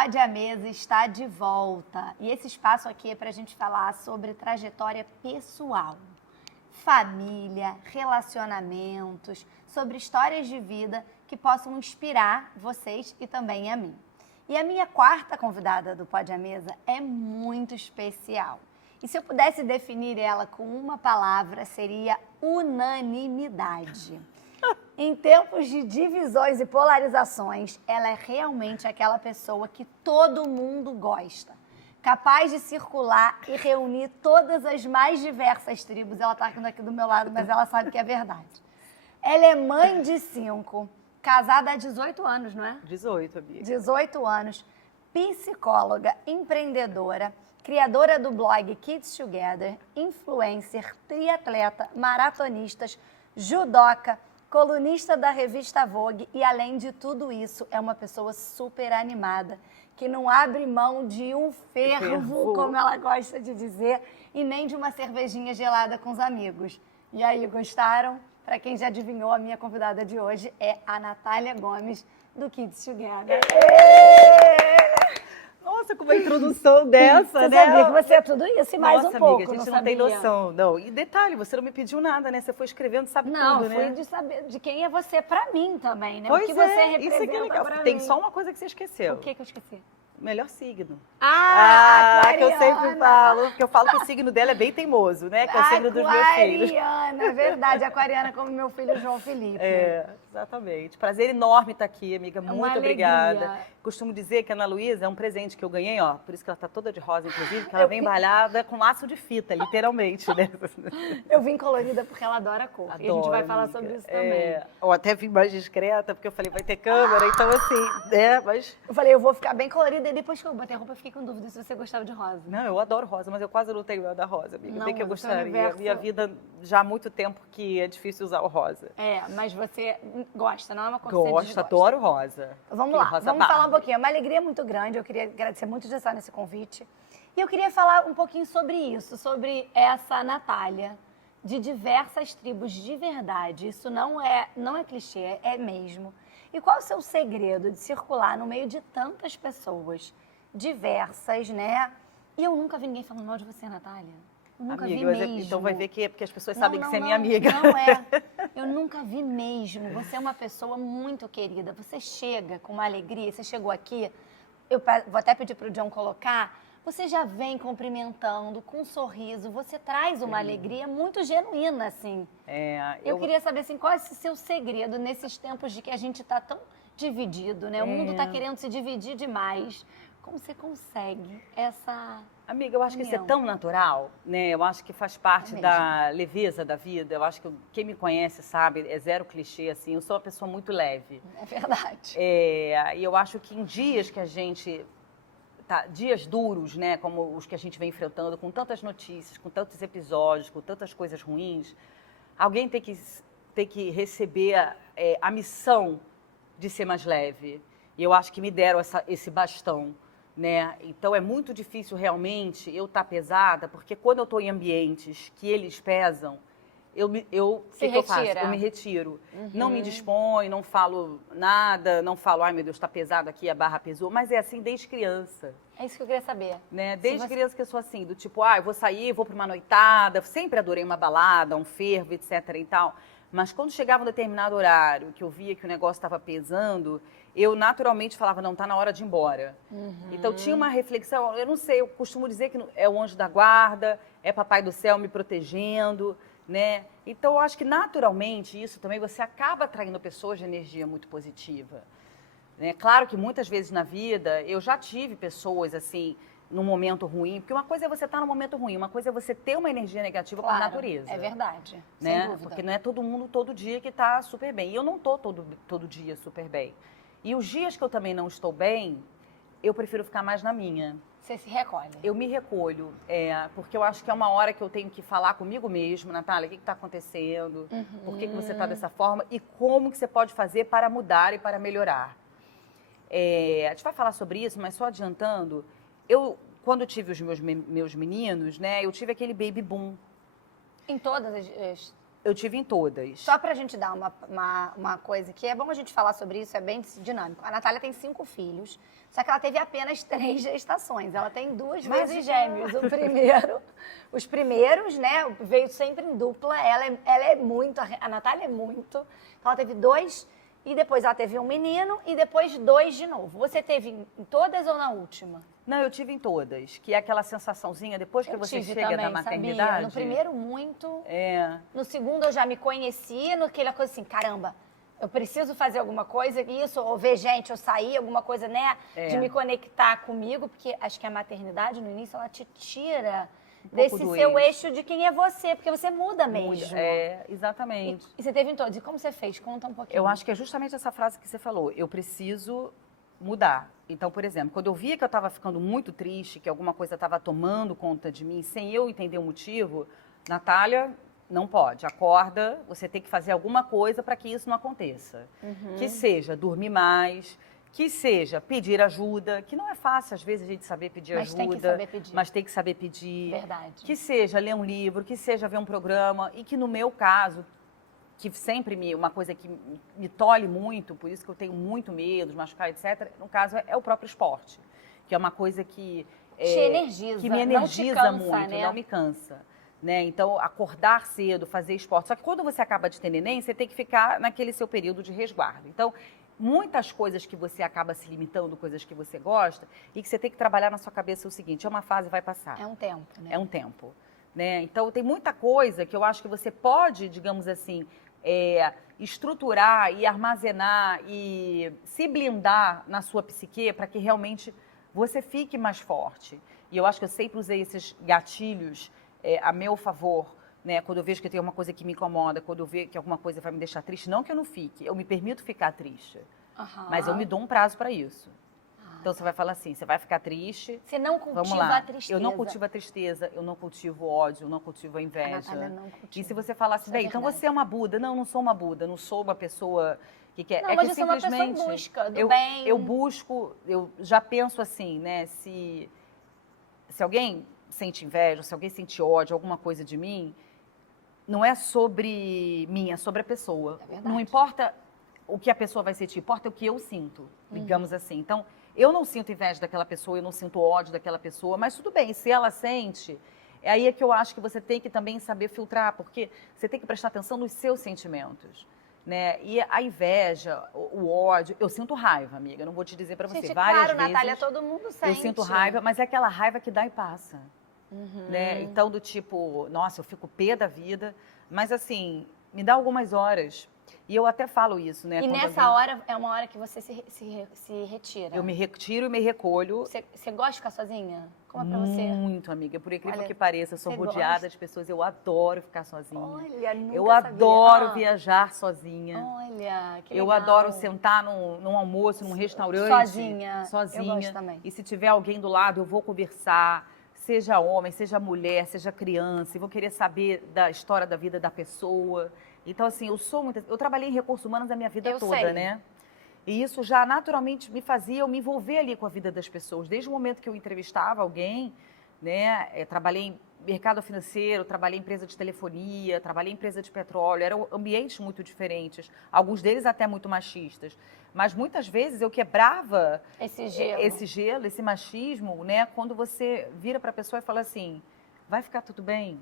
Pode à Mesa está de volta. E esse espaço aqui é para a gente falar sobre trajetória pessoal, família, relacionamentos, sobre histórias de vida que possam inspirar vocês e também a mim. E a minha quarta convidada do Pode à Mesa é muito especial. E se eu pudesse definir ela com uma palavra, seria unanimidade. Em tempos de divisões e polarizações, ela é realmente aquela pessoa que todo mundo gosta. Capaz de circular e reunir todas as mais diversas tribos. Ela está aqui do meu lado, mas ela sabe que é verdade. Ela é mãe de 5, casada há 18 anos, não é? 18, amiga. 18 anos, psicóloga, empreendedora, criadora do blog Kids Together, influencer, triatleta, maratonistas, judoca, colunista da revista Vogue e, além de tudo isso, é uma pessoa super animada, que não abre mão de um fervo, como ela gosta de dizer, e nem de uma cervejinha gelada com os amigos. E aí, gostaram? Para quem já adivinhou, a minha convidada de hoje é a Natália Gomes, do Kids Together. Nossa, com uma introdução dessa, Você né? sabia que você é tudo isso e mais Nossa, um pouco, amiga, a gente não não tem sabia? noção. Não. E detalhe, você não me pediu nada, né? Você foi escrevendo, sabe Não, tudo, né? fui de saber de quem é você pra mim também, né? Pois o que é, você representa isso aqui é legal. pra Tem mim. só uma coisa que você esqueceu. O que eu esqueci? Melhor signo. Que eu sempre aquariana. falo, porque eu falo que o signo dela é bem teimoso, né? Que é o signo dos meus filhos. Aquariana, é verdade. Aquariana como meu filho João Felipe. É, exatamente. Prazer enorme estar aqui, amiga. uma Muito alegria. obrigada. Costumo dizer que a Ana Luísa é um presente que eu ganhei, ó. Por isso que ela tá toda de rosa, inclusive, que ela vem embalada com laço de fita, literalmente, né? Eu vim colorida porque ela adora cor. E a gente vai falar amiga. sobre isso também. Ou até vim mais discreta, porque eu falei, vai ter câmera, então assim, né? Mas. Eu falei, eu vou ficar bem colorida. E depois que eu botei a roupa, eu fiquei com dúvida se você gostava de rosa. Não, eu adoro rosa, mas eu quase não tenho da rosa, amiga. Não, Bem que eu mas o seu gostaria. universo- Minha vida já há muito tempo que é difícil usar o rosa. É, mas você gosta, não é uma coisa que você Gosto, desgosta. adoro rosa. Vamos Aquele lá, rosa vamos falar um Barbie. pouquinho. É uma alegria muito grande, eu queria agradecer muito de estar nesse convite. E eu queria falar um pouquinho sobre isso, sobre essa Natália, de diversas tribos de verdade. Isso não é clichê, é mesmo. E qual é o seu segredo de circular no meio de tantas pessoas diversas, né? E eu nunca vi ninguém falando mal de você, Natália. Eu nunca Amiga, vi mas mesmo. então vai ver que é porque as pessoas Não, sabem que você é minha amiga. Não é. Eu nunca vi mesmo. Você é uma pessoa muito querida. Você chega com uma alegria. Você chegou aqui, vou até pedir para o John colocar. Você já vem cumprimentando com um sorriso. Você traz uma alegria muito genuína, assim. Eu queria saber, assim, qual é o seu segredo nesses tempos de que a gente está tão dividido, né? O mundo está querendo se dividir demais. Como você consegue essa... Amiga, eu acho que isso é união? tão natural, né? Eu acho que faz parte mesmo. da leveza da vida. Eu acho que quem me conhece sabe, é zero clichê, assim. Eu sou uma pessoa muito leve. É verdade. E eu acho que em dias que a gente... dias duros, né? Como os que a gente vem enfrentando, com tantas notícias, com tantos episódios, com tantas coisas ruins, alguém tem que receber a missão de ser mais leve. E eu acho que me deram esse bastão. Né? Então é muito difícil realmente eu estar pesada, porque quando eu estou em ambientes que eles pesam, o que eu faço? Eu me retiro. Não me disponho, não falo nada, não falo, ai meu Deus, está pesado aqui, a barra pesou, mas é assim desde criança. É isso que eu queria saber. Né? Desde criança que eu sou assim, do tipo, eu vou sair, vou para uma noitada, sempre adorei uma balada, um fervo, etc e tal. Mas quando chegava um determinado horário, que eu via que o negócio estava pesando, eu naturalmente falava, não, tá na hora de ir embora. Então tinha uma reflexão, eu não sei, eu costumo dizer que é o anjo da guarda, é papai do céu me protegendo, né? Então eu acho que naturalmente isso também, você acaba atraindo pessoas de energia muito positiva. Né? Claro que muitas vezes na vida, eu já tive pessoas assim, num momento ruim, porque uma coisa é você estar num momento ruim, uma coisa é você ter uma energia negativa com a natureza. É verdade, né? sem dúvida. Porque não é todo mundo todo dia que está super bem. E eu não estou todo dia super bem. E os dias que eu também não estou bem, eu prefiro ficar mais na minha. Você se recolhe. Eu me recolho, porque eu acho que é uma hora que eu tenho que falar comigo mesmo, Natália, o que está acontecendo, por que você está dessa forma e como que você pode fazer para mudar e para melhorar. A gente vai falar sobre isso, mas só adiantando, quando eu tive os meus meninos, né, eu tive aquele baby boom. Em todas as Eu tive em todas. Só pra gente dar uma coisa que é bom a gente falar sobre isso, é bem dinâmico. A Natália tem 5 filhos, só que ela teve apenas 3 gestações. Ela tem 2 vezes gêmeos. Os primeiros, né, veio sempre em dupla. Ela é muito, a Natália é muito. Então ela teve 2 e depois ela teve um menino e depois 2 de novo. Você teve em todas ou na última? Não, eu tive em todas, que é aquela sensaçãozinha depois que você chega também, na maternidade. Sabia? No primeiro, muito. No segundo, eu já me conhecia, naquela coisa assim, caramba, eu preciso fazer alguma coisa, isso, ou ver gente, ou sair, alguma coisa, né? De me conectar comigo, porque acho que a maternidade, no início, ela te tira desse seu eixo de quem é você, porque você muda mesmo. Exatamente. E você teve em todos. E como você fez? Conta um pouquinho. Eu acho que é justamente essa frase que você falou. Eu preciso mudar. Então, por exemplo, quando eu via que eu estava ficando muito triste, que alguma coisa estava tomando conta de mim, sem eu entender o motivo, Natália, não pode. Acorda, você tem que fazer alguma coisa para que isso não aconteça. Que seja dormir mais, que seja pedir ajuda, que não é fácil, às vezes, a gente saber pedir ajuda. Tem que saber pedir. Mas tem que saber pedir. Verdade. Que seja ler um livro, que seja ver um programa, e que no meu caso, que sempre uma coisa que me tolhe muito, por isso que eu tenho muito medo de machucar, etc., no caso, é o próprio esporte, que é uma coisa que te energiza, que me energiza não te cansa, muito, né? não me cansa. Né? Então, acordar cedo, fazer esporte. Só que quando você acaba de ter neném, você tem que ficar naquele seu período de resguardo. Então, muitas coisas que você acaba se limitando, coisas que você gosta, e que você tem que trabalhar na sua cabeça é o seguinte, é uma fase, vai passar. É um tempo, né? É um tempo. Né? Então, tem muita coisa que eu acho que você pode, digamos assim, estruturar e armazenar e se blindar na sua psique para que realmente você fique mais forte. E eu acho que eu sempre usei esses gatilhos a meu favor, né? Quando eu vejo que tem uma coisa que me incomoda, quando eu vejo que alguma coisa vai me deixar triste, não que eu não fique, eu me permito ficar triste, mas eu me dou um prazo para isso. Então você vai falar assim, você vai ficar triste. Você não cultiva a tristeza. Eu não cultivo a tristeza, eu não cultivo o ódio, eu não cultivo a inveja. A Natália não cultiva. E se você falar assim, bem, então você é uma Buda. Não, não sou uma Buda, não sou uma pessoa que quer. Não, mas eu sou uma pessoa que busca do bem. Eu busco, eu já penso assim, né? Se alguém sente inveja, se alguém sente ódio, alguma coisa de mim, não é sobre mim, é sobre a pessoa. Não importa o que a pessoa vai sentir, importa o que eu sinto, digamos assim. Então, eu não sinto inveja daquela pessoa, eu não sinto ódio daquela pessoa, mas tudo bem, se ela sente, é aí que eu acho que você tem que também saber filtrar, porque você tem que prestar atenção nos seus sentimentos, né? E a inveja, o ódio, eu sinto raiva, amiga, não vou te dizer para você, gente, várias claro, vezes. Natália, todo mundo sente. Eu sinto raiva, mas é aquela raiva que dá e passa, né? Então, do tipo, nossa, eu fico pé da vida, mas assim, me dá algumas horas. E eu até falo isso, né? E nessa hora, é uma hora que você se retira. Eu me retiro e me recolho. Você gosta de ficar sozinha? Como é pra você? Muito, amiga. Por incrível que pareça, eu sou você rodeada gosta? de pessoas. Eu adoro ficar sozinha. Olha, nunca eu sabia. adoro viajar sozinha. Olha, que legal. Eu adoro sentar num almoço, num restaurante. Sozinha. Sozinha. Eu gosto também. E se tiver alguém do lado, eu vou conversar. Seja homem, seja mulher, seja criança. E vou querer saber da história da vida da pessoa. Então, assim, eu trabalhei em recursos humanos a minha vida toda, né? E isso já naturalmente me fazia eu me envolver ali com a vida das pessoas. Desde o momento que eu entrevistava alguém, né? Trabalhei em mercado financeiro, trabalhei em empresa de telefonia, trabalhei em empresa de petróleo. Eram ambientes muito diferentes, alguns deles até muito machistas. Mas muitas vezes eu quebrava esse gelo, esse machismo, né? Quando você vira para a pessoa e fala assim, vai ficar tudo bem.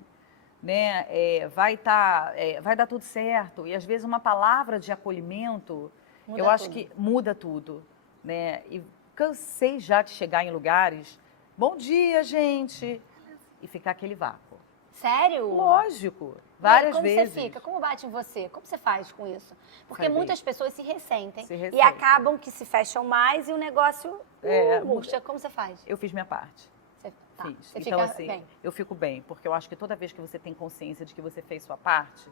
Né? Vai dar tudo certo. E às vezes uma palavra de acolhimento, eu acho que muda tudo. Né? E cansei já de chegar em lugares, bom dia, gente, e ficar aquele vácuo. Sério? Lógico, várias vezes. Como você fica? Como bate em você? Como você faz com isso? Porque muitas pessoas se ressentem e acabam que se fecham mais e o negócio murcha. Como você faz? Eu fiz minha parte. Você então, fica assim, bem. Eu fico bem, porque eu acho que toda vez que você tem consciência de que você fez sua parte,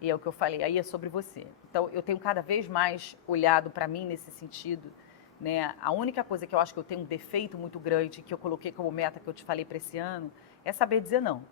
e é o que eu falei, aí é sobre você. Então, eu tenho cada vez mais olhado para mim nesse sentido, né? A única coisa que eu acho que eu tenho um defeito muito grande, que eu coloquei como meta que eu te falei para esse ano, é saber dizer não.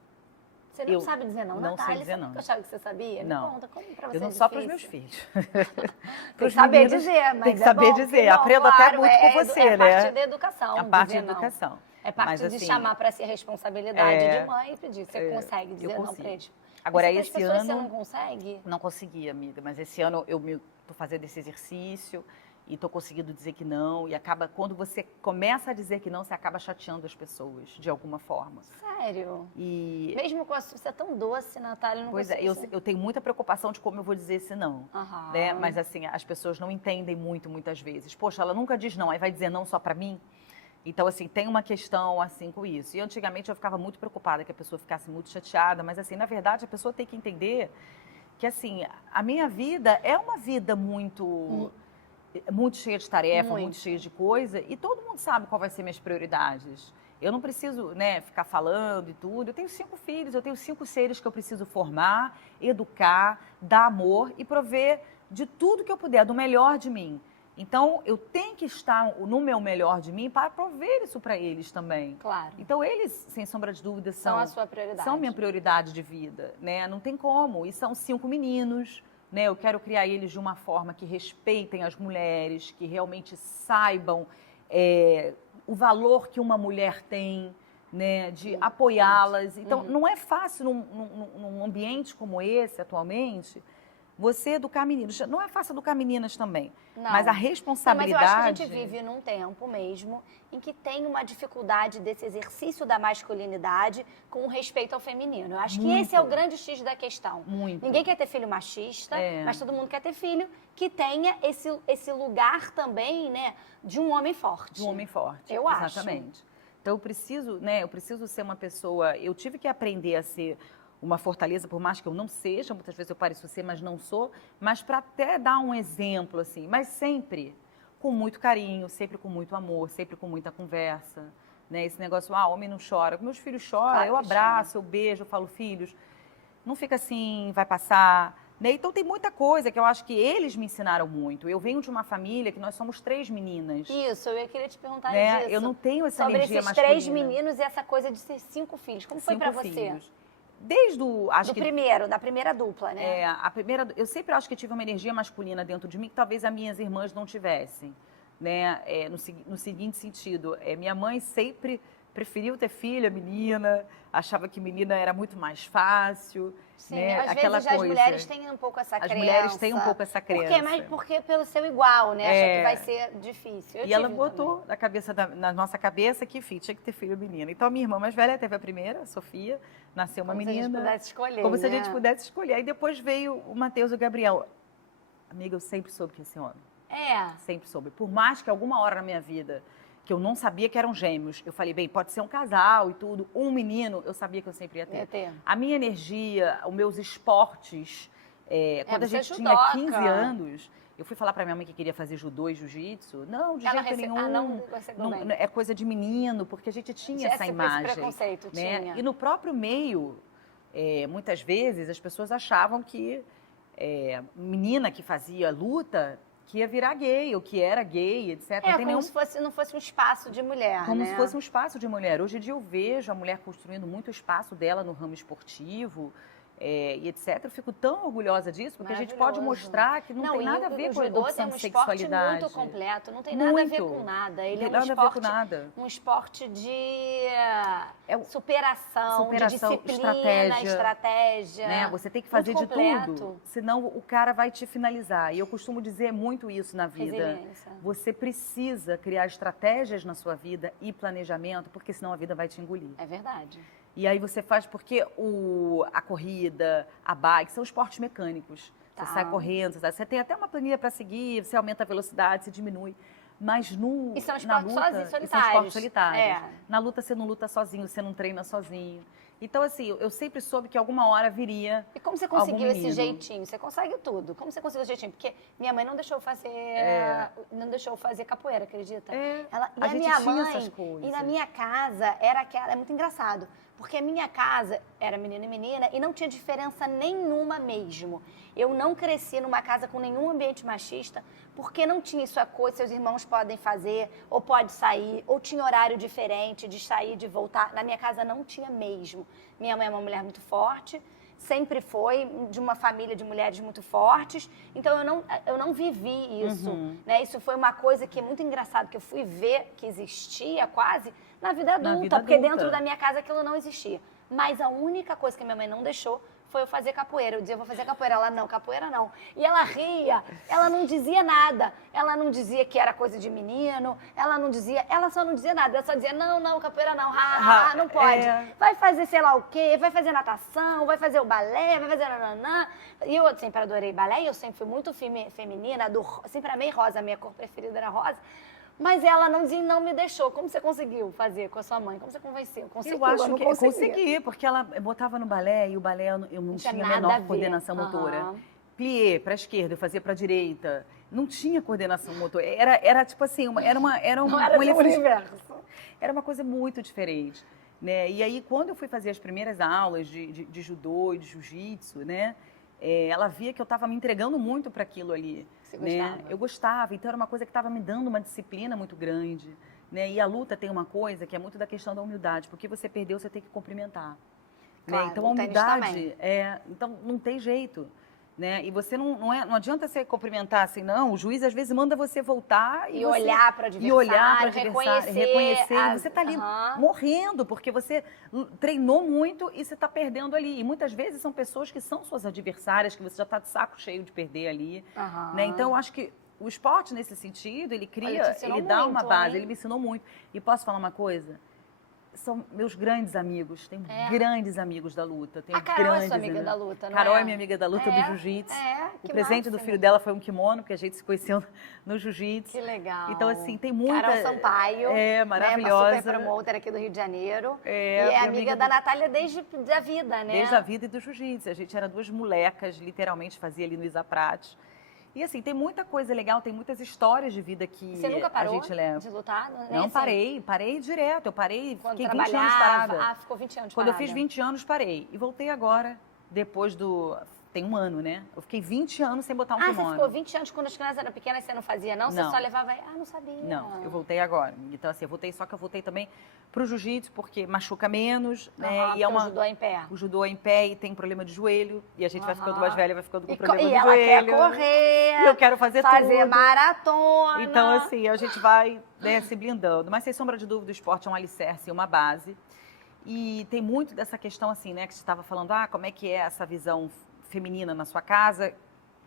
Você não sabe dizer não, Natália? Sei dizer não. Eu achava que você sabia? Não. Me conta, como pra você eu não só para os meus filhos. Tem que saber dizer, mas tem que saber dizer. Aprendo até muito com você, né? É a parte da educação. A parte da educação. É parte Mas, de assim, chamar para si a responsabilidade de mãe e pedir. Você consegue eu dizer não consigo. para eles? Agora, Mas esse para as pessoas ano... você não consegue? Não consegui, amiga, mas esse ano eu tô fazendo esse exercício e tô conseguindo dizer que não. E acaba, quando você começa a dizer que não, você acaba chateando as pessoas, de alguma forma. Sério? E, Mesmo com você é tão doce, Natália, eu não pois é, consigo. eu tenho muita preocupação de como eu vou dizer esse não. Aham. Né? Mas assim, as pessoas não entendem muitas vezes. Poxa, ela nunca diz não, aí vai dizer não só pra mim? Então, assim, tem uma questão, assim, com isso. E antigamente eu ficava muito preocupada que a pessoa ficasse muito chateada, mas, assim, na verdade, a pessoa tem que entender que, assim, a minha vida é uma vida muito cheia de tarefa, muito cheia de coisa, e todo mundo sabe qual vai ser minhas prioridades. Eu não preciso, né, ficar falando e tudo. Eu tenho 5 filhos, eu tenho 5 seres que eu preciso formar, educar, dar amor e prover de tudo que eu puder, do melhor de mim. Então, eu tenho que estar no meu melhor de mim para prover isso para eles também. Claro. Então, eles, sem sombra de dúvida, São a sua prioridade. São minha prioridade de vida, né? Não tem como. E são 5 meninos, né? Eu quero criar eles de uma forma que respeitem as mulheres, que realmente saibam o valor que uma mulher tem, né? De apoiá-las. Então, não é fácil num ambiente como esse, atualmente, você educar meninos. Não é fácil educar meninas também. Não. Mas a responsabilidade... Não, mas eu acho que a gente vive num tempo mesmo em que tem uma dificuldade desse exercício da masculinidade com respeito ao feminino. Eu acho que esse é o grande X da questão. Muito. Ninguém quer ter filho machista, mas todo mundo quer ter filho que tenha esse lugar também, né, de um homem forte. De um homem forte, eu acho. Exatamente. Então, eu preciso ser uma pessoa... Eu tive que aprender a ser uma fortaleza, por mais que eu não seja, muitas vezes eu pareço ser, mas não sou, mas para até dar um exemplo, assim, mas sempre com muito carinho, sempre com muito amor, sempre com muita conversa, né? Esse negócio, homem não chora. Meus filhos choram, claro, eu abraço, eu beijo, eu falo, filhos, não fica assim, vai passar, né? Então tem muita coisa que eu acho que eles me ensinaram muito. Eu venho de uma família que nós somos 3 meninas. Isso, eu queria te perguntar né? disso. Eu não tenho essa sobre energia esses masculina. 3 meninos e essa coisa de ser 5 filhos. Como foi para você? Desde o... da primeira dupla, né? Eu sempre acho que tive uma energia masculina dentro de mim que talvez as minhas irmãs não tivessem, né? No seguinte sentido, minha mãe sempre preferiu ter filha, menina, achava que menina era muito mais fácil. Sim, né? às Aquela vezes coisa. As mulheres têm um pouco essa crença. As mulheres têm um pouco essa crença. Porque pelo seu igual, né? Acha que vai ser difícil. E ela botou na nossa cabeça que tinha que ter filho menina. Então a minha irmã mais velha teve a primeira, a Sofia, nasceu uma menina. Como se a gente pudesse escolher. Como se a gente pudesse escolher. Aí depois veio o Matheus e o Gabriel. Amiga, eu sempre soube que esse homem. Sempre soube. Por mais que alguma hora na minha vida que eu não sabia que eram gêmeos. Eu falei, bem, pode ser um casal e tudo. Um menino, eu sabia que eu sempre ia ter. A minha energia, os meus esportes, quando a gente tinha 15 anos, eu fui falar pra minha mãe que queria fazer judô e jiu-jitsu. Não, de jeito nenhum. Não, é coisa de menino, porque a gente tinha essa imagem. Esse preconceito, né? tinha. E no próprio meio, muitas vezes, as pessoas achavam que menina que fazia luta que ia virar gay, ou que era gay, etc. Se não fosse um espaço de mulher, Como se fosse um espaço de mulher. Hoje em dia eu vejo a mulher construindo muito espaço dela no ramo esportivo, e etc. Eu fico tão orgulhosa disso, porque a gente pode mostrar que não tem nada a ver com a opção de sexualidade. É um esporte muito completo, não tem nada a ver com nada. Ele um esporte de superação, de disciplina, estratégia. Né? Você tem que fazer de tudo, senão o cara vai te finalizar. E eu costumo dizer muito isso na vida. Você precisa criar estratégias na sua vida e planejamento, porque senão a vida vai te engolir. É verdade. E aí você faz, porque a corrida, a bike, são esportes mecânicos. Você sai correndo, você tem até uma planilha para seguir, você aumenta a velocidade, você diminui. Mas e são esportes solitários. São esportes solitários. Na luta você não luta sozinho, você não treina sozinho. Então, assim, eu sempre soube que alguma hora viria. E como você conseguiu esse jeitinho? Você consegue tudo. Como você conseguiu esse jeitinho? Porque minha mãe não deixou eu fazer capoeira, acredita? A gente tinha essas coisas. E na minha casa é muito engraçado. Porque a minha casa era menino e menina e não tinha diferença nenhuma mesmo. Eu não cresci numa casa com nenhum ambiente machista, porque não tinha isso a coisa, seus irmãos podem fazer, ou pode sair, ou tinha horário diferente de sair, de voltar. Na minha casa não tinha mesmo. Minha mãe é uma mulher muito forte, sempre foi de uma família de mulheres muito fortes, então eu não vivi isso, né? Isso foi uma coisa que é muito engraçado, que eu fui ver que existia quase na vida adulta, porque dentro da minha casa aquilo não existia. Mas a única coisa que minha mãe não deixou foi eu fazer capoeira. Eu dizia, eu vou fazer capoeira. Ela, não, capoeira não. E ela ria, ela não dizia nada. Ela não dizia que era coisa de menino, ela só não dizia nada. Ela só dizia, não, capoeira não, não pode. Vai fazer sei lá o quê, vai fazer natação, vai fazer o balé, vai fazer nananã. E eu sempre adorei balé, e eu sempre fui muito feminina, sempre amei rosa, a minha cor preferida era rosa. Mas ela não me deixou. Como você conseguiu fazer com a sua mãe? Como você convenceu? Eu acho que eu consegui, porque ela botava no balé e o balé eu não tinha a menor coordenação motora. Plié para a esquerda, eu fazia para a direita. Não tinha coordenação motora. Era tipo assim, era um universo. Era uma coisa muito diferente, né? E aí quando eu fui fazer as primeiras aulas de judô e de jiu-jitsu, né? Ela via que eu estava me entregando muito para aquilo ali. Você gostava? Eu gostava, então era uma coisa que estava me dando uma disciplina muito grande. Né? E a luta tem uma coisa que é muito da questão da humildade, porque você perdeu, você tem que cumprimentar. Claro, né? Então a humildade, então não tem jeito. Né? E você não adianta você cumprimentar assim, não. O juiz às vezes manda você voltar e olhar para o adversário, reconhecer. Você está ali morrendo porque você treinou muito e você está perdendo ali. E muitas vezes são pessoas que são suas adversárias, que você já está de saco cheio de perder ali. Né? Então eu acho que o esporte nesse sentido, ele dá uma base, ele me ensinou muito. E posso falar uma coisa? São meus grandes amigos, tenho grandes amigos da luta. A Carol é sua amiga da luta, não é? Carol é minha amiga da luta do jiu-jitsu. O presente do filho dela foi um kimono, porque a gente se conheceu no jiu-jitsu. Que legal. Então, assim, tem muita... Carol Sampaio. Maravilhosa. Uma super promoter aqui do Rio de Janeiro. E é amiga da Natália desde a vida, né? Desde a vida e do jiu-jitsu. A gente era duas molecas, literalmente, fazia ali no Isaprate. E assim, tem muita coisa legal, tem muitas histórias de vida que Você nunca parou a gente leva. de lutar? Não, parei direto. Eu parei, quando fiquei 20 anos parada. Ficou 20 anos Quando parada. eu fiz 20 anos, parei. E voltei agora, depois do... Tem um ano, né? Eu fiquei 20 anos sem botar um kimono. Você ficou 20 anos quando as crianças eram pequenas e você não fazia, não? Você só levava... não sabia. Não, eu voltei agora. Então, assim, só que eu voltei também pro jiu-jitsu, porque machuca menos, né? E o judô é em pé. O judô é em pé e tem problema de joelho. E a gente vai ficando mais velha, vai ficando com problema de joelho. E ela quer correr. E eu quero fazer tudo. Maratona. Então, assim, a gente vai se blindando. Mas, sem sombra de dúvida, o esporte é um alicerce e uma base. E tem muito dessa questão, assim, né? Que você estava falando, como é que é essa visão feminina na sua casa,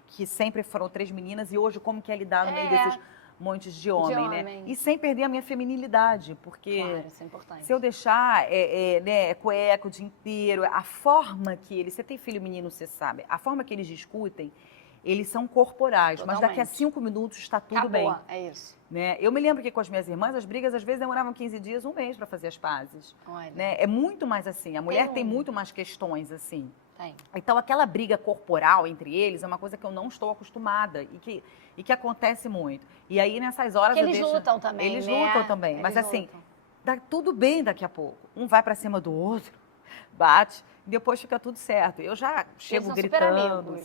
que sempre foram 3 meninas, e hoje como que é lidar no meio desses montes de homem, né? E sem perder a minha feminilidade, porque isso é importante. Se eu deixar cueca o dia inteiro, a forma que eles... Você tem filho menino, você sabe, a forma que eles discutem, eles são corporais, mas daqui a 5 minutos está tudo bem. É isso. Né? Eu me lembro que com as minhas irmãs, as brigas às vezes demoravam 15 dias, um mês para fazer as pazes. Né? É muito mais assim, a mulher tem muito mais questões assim. Então, aquela briga corporal entre eles é uma coisa que eu não estou acostumada e que acontece muito. E aí, nessas horas... Eles lutam também, Eles lutam também, mas assim, dá tudo bem daqui a pouco. Um vai para cima do outro, bate, e depois fica tudo certo. Eu já chego gritando.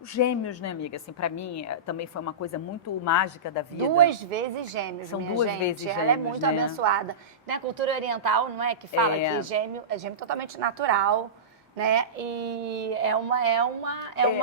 Os gêmeos, né, amiga? Assim, para mim, também foi uma coisa muito mágica da vida. 2 vezes gêmeos, São minha 2 gente. vezes gêmeos, ela é muito abençoada. Na cultura oriental, não é? Que fala que gêmeo é gêmeo totalmente natural. Né? E é uma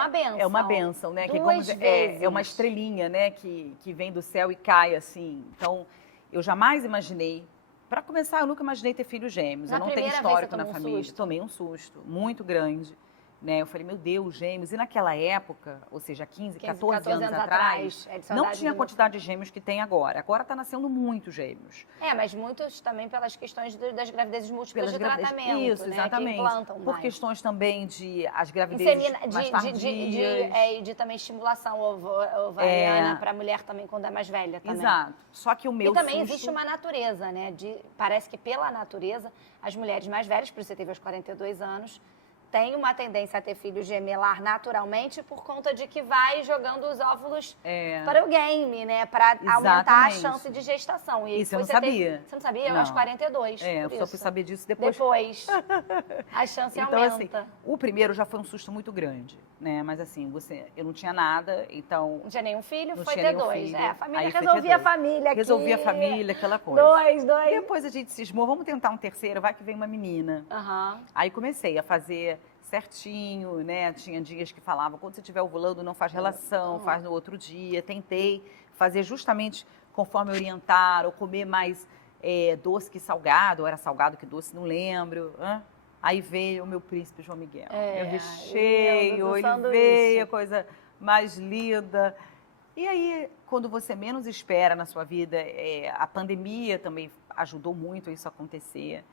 benção. É uma benção, né? Que é uma estrelinha, né? Que vem do céu e cai assim. Então, eu jamais imaginei. Para começar, eu nunca imaginei ter filhos gêmeos. Eu não tenho histórico na família. Tomei um susto muito grande. Né? Eu falei, meu Deus, gêmeos. E naquela época, ou seja, 14 anos atrás, não tinha a quantidade de gêmeos que tem agora. Agora está nascendo muitos gêmeos. Mas muitos também pelas questões das gravidezes múltiplas de tratamento. Isso, né? exatamente. Que implantam Por questões também de as gravidezes mais tardias. De também estimulação ovariana para a mulher também quando é mais velha. Também. Exato. Só que o meu E também existe uma natureza, né? Parece que pela natureza, as mulheres mais velhas, por isso você teve aos 42 anos, tem uma tendência a ter filhos gemelar naturalmente por conta de que vai jogando os óvulos para o game, né? Para aumentar a chance de gestação. E isso eu não sabia. Você não sabia? Não. Aos 42. Eu só fui saber disso depois. A chance então, aumenta. Assim, o primeiro já foi um susto muito grande, né? Mas assim, eu não tinha nada, então... Não tinha nenhum filho, foi ter 2. A família aí resolvia a família aqui. Resolvia a família, aquela coisa. 2. Depois a gente cismou, vamos tentar um terceiro, vai que vem uma menina. Aí comecei a fazer certinho, né? Tinha dias que falavam, quando você estiver ovulando, não faz relação, faz no outro dia. Tentei fazer justamente conforme orientaram, comer mais doce que salgado, ou era salgado que doce, não lembro. Aí veio o meu príncipe João Miguel. Meu recheio, ele veio, a coisa mais linda. E aí, quando você menos espera na sua vida, a pandemia também ajudou muito a isso acontecer.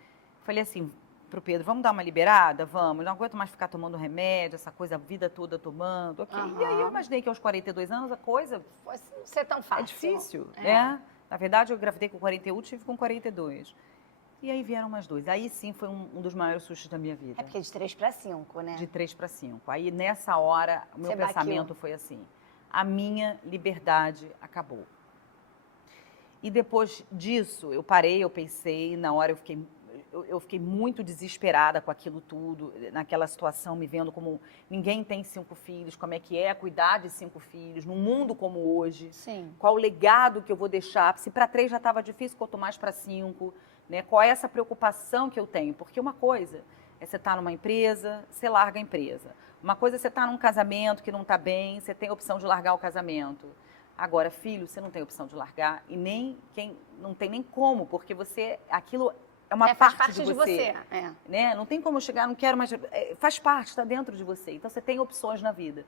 Falei assim pro Pedro, vamos dar uma liberada? Vamos, não aguento mais ficar tomando remédio, essa coisa a vida toda tomando. Okay. E aí eu imaginei que aos 42 anos a coisa... Pode não ser tão fácil. É difícil, né? Na verdade, eu engravidei com 41, tive com 42. E aí vieram mais 2. Aí sim foi um dos maiores sustos da minha vida. É porque de 3 para 5, né? De 3 para 5. Aí nessa hora, o meu pensamento foi assim, a minha liberdade acabou. E depois disso, eu parei, eu pensei, na hora eu fiquei muito desesperada com aquilo tudo, naquela situação, me vendo como ninguém tem 5 filhos, como é que é cuidar de 5 filhos, num mundo como hoje. Sim. Qual o legado que eu vou deixar? Se para 3 já estava difícil, quanto mais para 5, né? Qual é essa preocupação que eu tenho? Porque uma coisa é você estar numa empresa, você larga a empresa. Uma coisa é você estar num casamento que não está bem, você tem a opção de largar o casamento. Agora, filho, você não tem opção de largar e não tem nem como, porque aquilo é uma parte de você. Né? Não tem como eu chegar, não quero mais. Faz parte, está dentro de você. Então você tem opções na vida.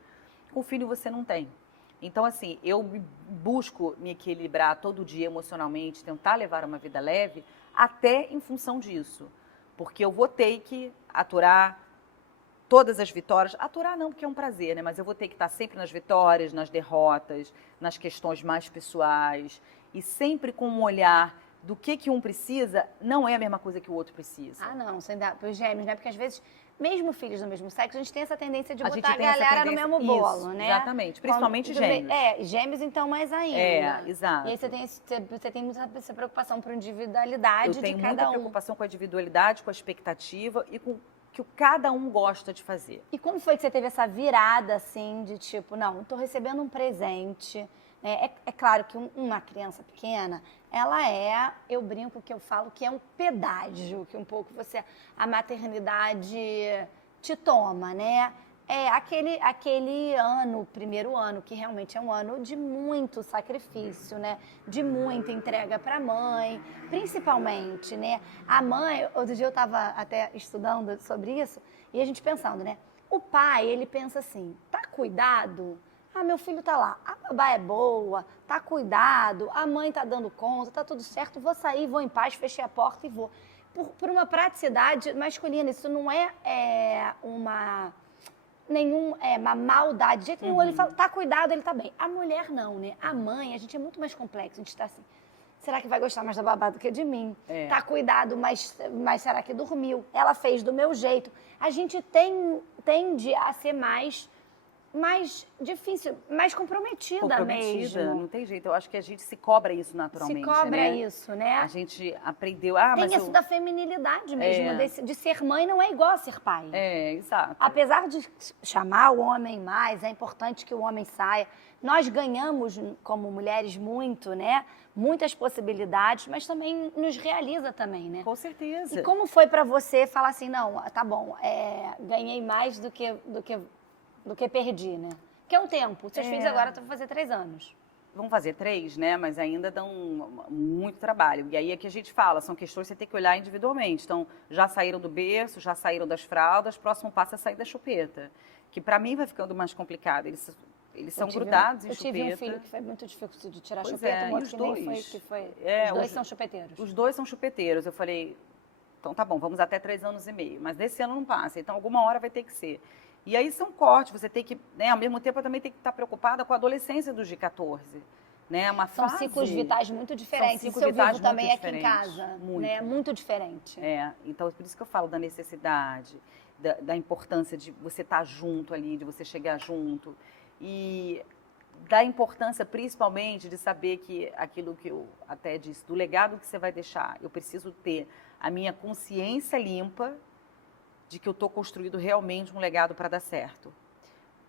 Com filho você não tem. Então, assim, eu busco me equilibrar todo dia emocionalmente, tentar levar uma vida leve, até em função disso. Porque eu vou ter que aturar todas as vitórias. Aturar não, porque é um prazer, né? Mas eu vou ter que estar sempre nas vitórias, nas derrotas, nas questões mais pessoais. E sempre com um olhar do que um precisa, não é a mesma coisa que o outro precisa. Ah, não, sem dar para os gêmeos, né? Porque às vezes, mesmo filhos do mesmo sexo, a gente tem essa tendência de botar a galera no mesmo bolo, né? Exatamente, principalmente gêmeos. Gêmeos então mais ainda. Exato. E aí você tem muita essa preocupação por individualidade de cada um. Eu tenho muita preocupação com a individualidade, com a expectativa e com o que cada um gosta de fazer. E como foi que você teve essa virada, assim, de tipo, não, estou recebendo um presente... É claro que uma criança pequena, eu brinco que eu falo que é um pedágio, que um pouco a maternidade te toma, né? É aquele ano, primeiro ano, que realmente é um ano de muito sacrifício, né? De muita entrega para a mãe, principalmente, né? A mãe, outro dia eu estava até estudando sobre isso, e a gente pensando, né? O pai, ele pensa assim, tá cuidado? Ah, meu filho tá lá, a babá é boa, tá cuidado, a mãe tá dando conta, tá tudo certo, vou sair, vou em paz, fechei a porta e vou. Por uma praticidade masculina, isso não é uma maldade. De jeito nenhum, ele fala, tá cuidado, ele tá bem. A mulher não, né? A mãe, a gente é muito mais complexo, a gente tá assim, será que vai gostar mais da babá do que de mim? Tá cuidado, mas será que dormiu? Ela fez do meu jeito. A gente tende a ser mais difícil, mais comprometida mesmo. Não tem jeito. Eu acho que a gente se cobra isso naturalmente, se cobra isso, né? A gente aprendeu... Tem isso da feminilidade mesmo, de ser mãe não é igual a ser pai. Exato. Apesar de chamar o homem mais, é importante que o homem saia. Nós ganhamos, como mulheres, muito, né? Muitas possibilidades, mas também nos realiza também, né? Com certeza. E como foi pra você falar assim, não, tá bom, ganhei mais do que perdi, né? Porque é um tempo. Seus filhos agora vão fazer 3 anos. Vão fazer 3, né? Mas ainda dão muito trabalho. E aí é que a gente fala, são questões que você tem que olhar individualmente. Então, já saíram do berço, já saíram das fraldas, próximo passo é sair da chupeta. Que pra mim vai ficando mais complicado. Eles são grudados em chupeta. Eu tive um filho que foi muito difícil de tirar a chupeta, e os dois. Os dois são chupeteiros. Os 2 são chupeteiros. Eu falei, então tá bom, vamos até 3 anos e meio. Mas desse ano não passa, então alguma hora vai ter que ser. E aí são cortes, você tem que, né, ao mesmo tempo, eu também tenho que estar preocupada com a adolescência dos de 14. Né? São ciclos vitais muito diferentes. Isso eu vivo também aqui em casa. Muito. Né? Muito diferente. Então, por isso que eu falo da necessidade, da importância de você estar junto ali, de você chegar junto. E da importância, principalmente, de saber que aquilo que eu até disse, do legado que você vai deixar, eu preciso ter a minha consciência limpa de que eu estou construindo realmente um legado para dar certo.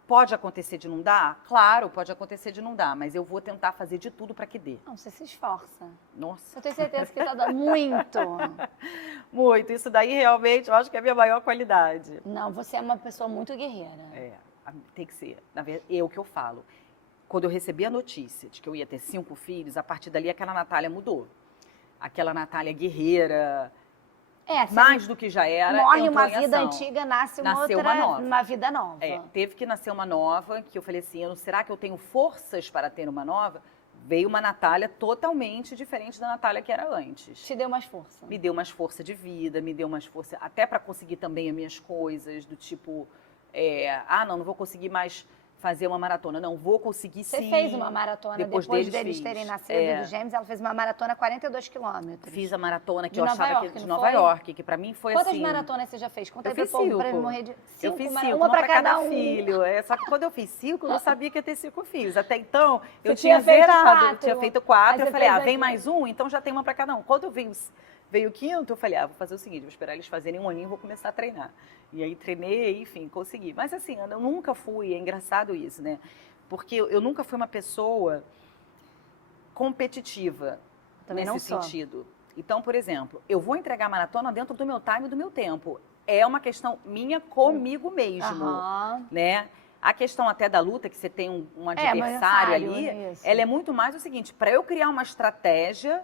Pode acontecer de não dar? Claro, pode acontecer de não dar, mas eu vou tentar fazer de tudo para que dê. Não, você se esforça. Nossa. Eu tenho certeza que tá dando muito. Muito. Isso daí realmente eu acho que é a minha maior qualidade. Não, você é uma pessoa muito guerreira. Tem que ser. Na verdade, é o que eu falo. Quando eu recebi a notícia de que eu ia ter 5 filhos, a partir dali aquela Natália mudou. Aquela Natália guerreira, mais do que já era. Morre uma vida antiga, nasceu uma nova. Uma vida nova. Teve que nascer uma nova, que eu falei assim, será que eu tenho forças para ter uma nova? Veio uma Natália totalmente diferente da Natália que era antes. Te deu mais força. Me deu mais força de vida, me deu mais força até para conseguir também as minhas coisas, do tipo, não vou conseguir mais fazer uma maratona. Não, vou conseguir sim. Você fez uma maratona depois deles terem nascido dos gêmeos, ela fez uma maratona 42 quilômetros. Fiz a maratona que eu achava que de Nova York, que pra mim foi assim. Quantas maratonas você já fez? Conta aí pra morrer de 5. Eu fiz 5, uma pra cada filho. Só que quando eu fiz 5, eu não sabia que ia ter 5 filhos. Até então, eu tinha zerado. Eu tinha feito 4. Eu falei, vem mais um, então já tem uma pra cada um. Quando eu veio o quinto, eu falei, vou fazer o seguinte, vou esperar eles fazerem um aninho e vou começar a treinar. E aí treinei, enfim, consegui. Mas assim, eu nunca fui, é engraçado isso, né? Porque eu nunca fui uma pessoa competitiva nesse sentido. Então, por exemplo, eu vou entregar a maratona dentro do meu time e do meu tempo. É uma questão minha comigo mesmo, né? A questão até da luta, que você tem um adversário ali, ela é muito mais o seguinte, para eu criar uma estratégia,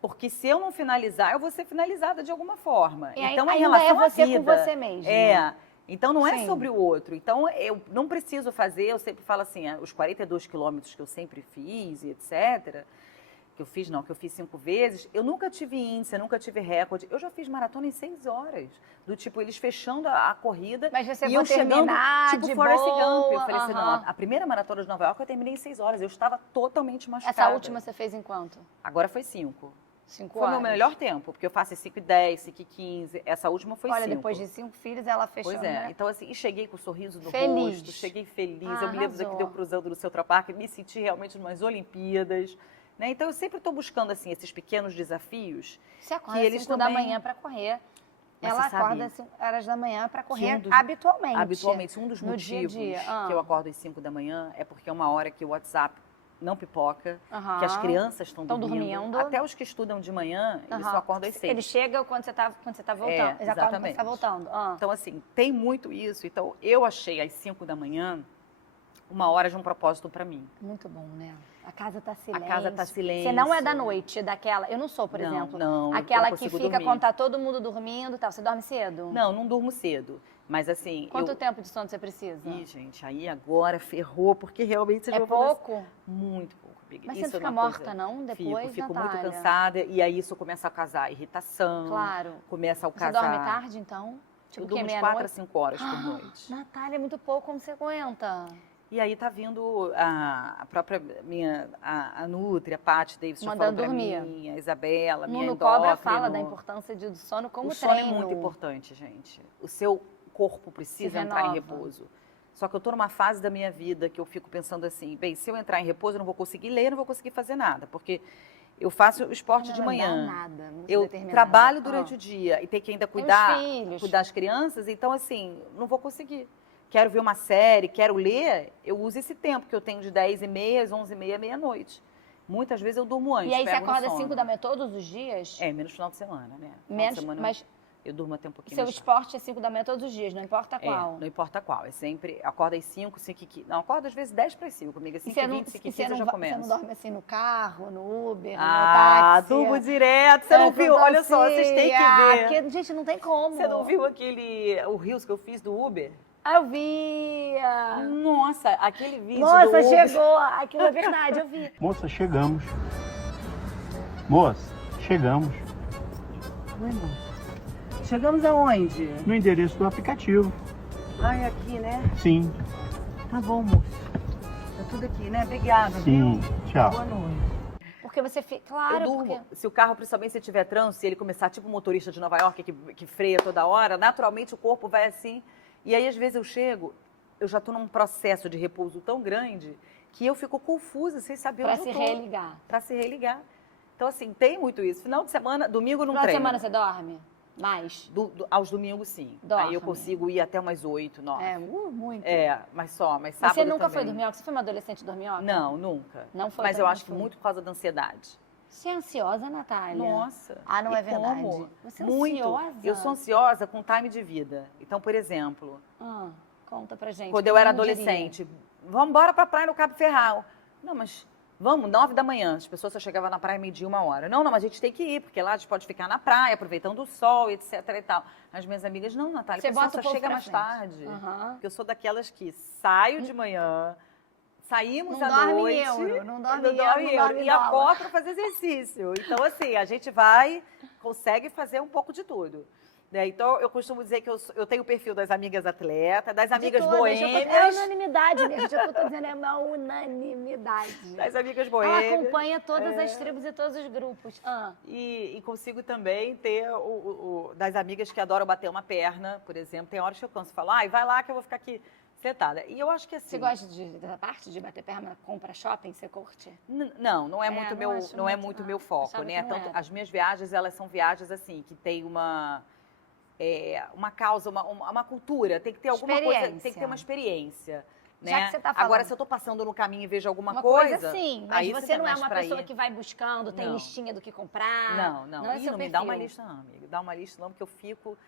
porque se eu não finalizar, eu vou ser finalizada de alguma forma. Então, em relação à vida, com você mesmo. Então, não é sobre o outro. Então, eu não preciso fazer, eu sempre falo assim, os 42 quilômetros que eu sempre fiz e etc., que eu fiz 5 vezes, eu nunca tive índice, eu nunca tive recorde. Eu já fiz maratona em 6 horas. Do tipo, eles fechando a corrida. Mas você e eu chegando, tipo, de Forrest Gump. Eu falei assim, não, a primeira maratona de Nova York eu terminei em 6 horas. Eu estava totalmente machucada. Essa última você fez em quanto? Agora foi 5. 5 foi o meu melhor tempo, porque eu faço 5:10, 5:15. Essa última foi 5. Olha, depois de 5 filhos, ela fechou. Pois é. Então, assim, e cheguei com o sorriso no feliz. rosto, cheguei feliz. Eu me lembro daqui deu cruzando no Central Park, me senti realmente umas Olimpíadas. Né? Então, eu sempre estou buscando, assim, esses pequenos desafios. Você acorda às 5 da manhã para correr. Ela acorda às 5 horas da manhã para correr habitualmente. Habitualmente. Um dos motivos que eu acordo às 5 da manhã é porque é uma hora que o WhatsApp não pipoca, que as crianças estão dormindo. Até os que estudam de manhã, eles só acordam às 6. Eles chegam quando você tá voltando. Eles acordam quando você está voltando. Então, assim, tem muito isso. Então, eu achei às 5 da manhã uma hora de um propósito para mim. Muito bom, né? A casa tá silêncio. A casa tá silêncio. Você não é da noite, daquela... Eu não sou, por exemplo. Não, aquela que fica quando tá todo mundo dormindo e tal. Você dorme cedo? Não durmo cedo. Mas assim... Quanto tempo de sono você precisa? Ih, gente, aí agora ferrou, porque realmente... Você pouco? Muito pouco, amiga. Mas você não fica morta, não? Depois, Fico muito cansada. E aí isso começa a causar irritação. Claro. Começa a causar... Você dorme tarde, então? Tipo, eu durmo de 4 a 5 horas por noite. Natália, é muito pouco. Como você aguenta? E aí tá vindo a própria a Nutri, a Paty Davis já falou pra mim, a Isabela, minha endócrina. Cobra fala da importância do sono como treino. O sono é muito importante, gente. O seu corpo precisa entrar em repouso. Só que eu tô numa fase da minha vida que eu fico pensando assim, bem, se eu entrar em repouso eu não vou conseguir ler, eu não vou conseguir fazer nada, porque eu faço esporte de manhã, eu trabalho durante o dia e tenho que ainda cuidar das crianças, então assim, não vou conseguir. Quero ver uma série, quero ler, eu uso esse tempo que eu tenho de 10h30 às 11h30, meia-noite. Muitas vezes eu durmo antes. E aí você acorda às 5 da manhã todos os dias? Menos final de semana, né? Menos, mas eu durmo até um pouquinho seu mais esporte é 5 da manhã todos os dias, não importa qual? Não importa qual. É sempre, acordo às 5, 5h15. Não, acordo às vezes 10 para as 5, amiga. 5h20, 5h15 eu já começo. Você não dorme assim no carro, no Uber, no táxi? Durmo direto. Você não viu? Olha só, vocês têm que ver. Gente, não tem como. Você não viu o Reels que eu fiz do Uber? Eu vi! Nossa, aquele vídeo Moça, chegou! Aquilo é verdade, eu vi. Moça, chegamos. Moça, chegamos. Oi, moça. Chegamos aonde? No endereço do aplicativo. Ai, aqui, né? Sim. Tá bom, moça. Tá tudo aqui, né? Obrigada, Sim, viu? tchau. Boa noite. Porque você fica... Claro, porque... Se o carro, principalmente se tiver trânsito, se ele começar tipo o motorista de Nova York que freia toda hora, naturalmente o corpo vai assim... E aí, às vezes, eu chego, eu já estou num processo de repouso tão grande que eu fico confusa, sem saber onde eu estou. Para se religar. Para se religar. Então, assim, tem muito isso. Final de semana, domingo não treino. Final de semana você dorme? Mais? Aos domingos, sim. Dorme. Aí eu consigo ir até umas 8, 9. Muito. Mas sábado Mas você nunca também. foi dorminhoca? Você foi uma adolescente dorminhoca? Não, nunca. Não foi Mas eu também, acho que foi. muito por causa da ansiedade. Você é ansiosa, Natália? Nossa. Ah, não é e verdade? como? Você é Muito. ansiosa? Eu sou ansiosa com time de vida. Então, por exemplo, Conta pra gente. quando eu era Como diria? adolescente, vamos embora pra praia no Cabo Ferral. Não, mas vamos, 9 da manhã. As pessoas só chegavam na praia meio-dia, 1h. Não, mas a gente tem que ir, porque lá a gente pode ficar na praia, aproveitando o sol, etc e tal. As minhas amigas, não, Natália, Você o pessoal bota o só povo chega pra mais frente. tarde. Aham. Porque eu sou daquelas que saio de manhã, saímos Não à dorme em noite. euro, não dorme não em euro, não dorme em e dólar. acordo para fazer exercício. Então, assim, a gente consegue fazer um pouco de tudo. Né? Então, eu costumo dizer que eu tenho o perfil das amigas atletas, das amigas boêmias. É unanimidade, minha gente. Eu tô dizendo, é uma unanimidade. Das amigas Ela boêmias. acompanha todas as tribos e todos os grupos. E consigo também ter das amigas que adoram bater uma perna, por exemplo. Tem horas que eu canso e falo, vai lá que eu vou ficar aqui sentada. E eu acho que assim... Você gosta da parte de bater perna, compra shopping, você curte? Não é muito meu, acho não é muito- muito meu ah, foco, achava né? que não Tanto era. as minhas viagens, elas são viagens assim que tem uma causa, uma cultura, tem que ter alguma coisa, Experiência. tem que ter uma experiência. Já Né? que você tá falando- Agora, se eu tô passando no caminho e vejo alguma Uma coisa, coisa sim, mas aí você não é mais uma pra pessoa ir. que vai buscando, tem Não. listinha do que comprar. Não. Não é Ih, seu não me dá uma perfil. lista, não, amigo. Dá uma lista, não, porque eu fico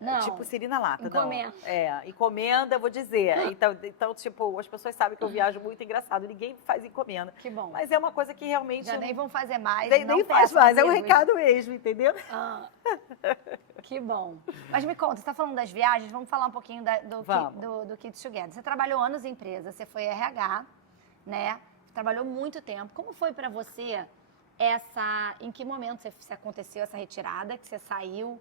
Não. tipo Siri na lata. Encomenda. Não. Encomenda, vou dizer. Então, tipo, as pessoas sabem que eu viajo muito, engraçado. Ninguém faz encomenda. Que bom. Mas é uma coisa que realmente... Já nem vão fazer mais. nem, não nem faz peçam mais, é um amigos. recado mesmo, entendeu? Que bom. Mas me conta, você está falando das viagens, vamos falar um pouquinho Vamos. do Kids Together. Você trabalhou anos em empresa, você foi RH, né? Trabalhou muito tempo. Como foi para você em que momento você aconteceu essa retirada, que você saiu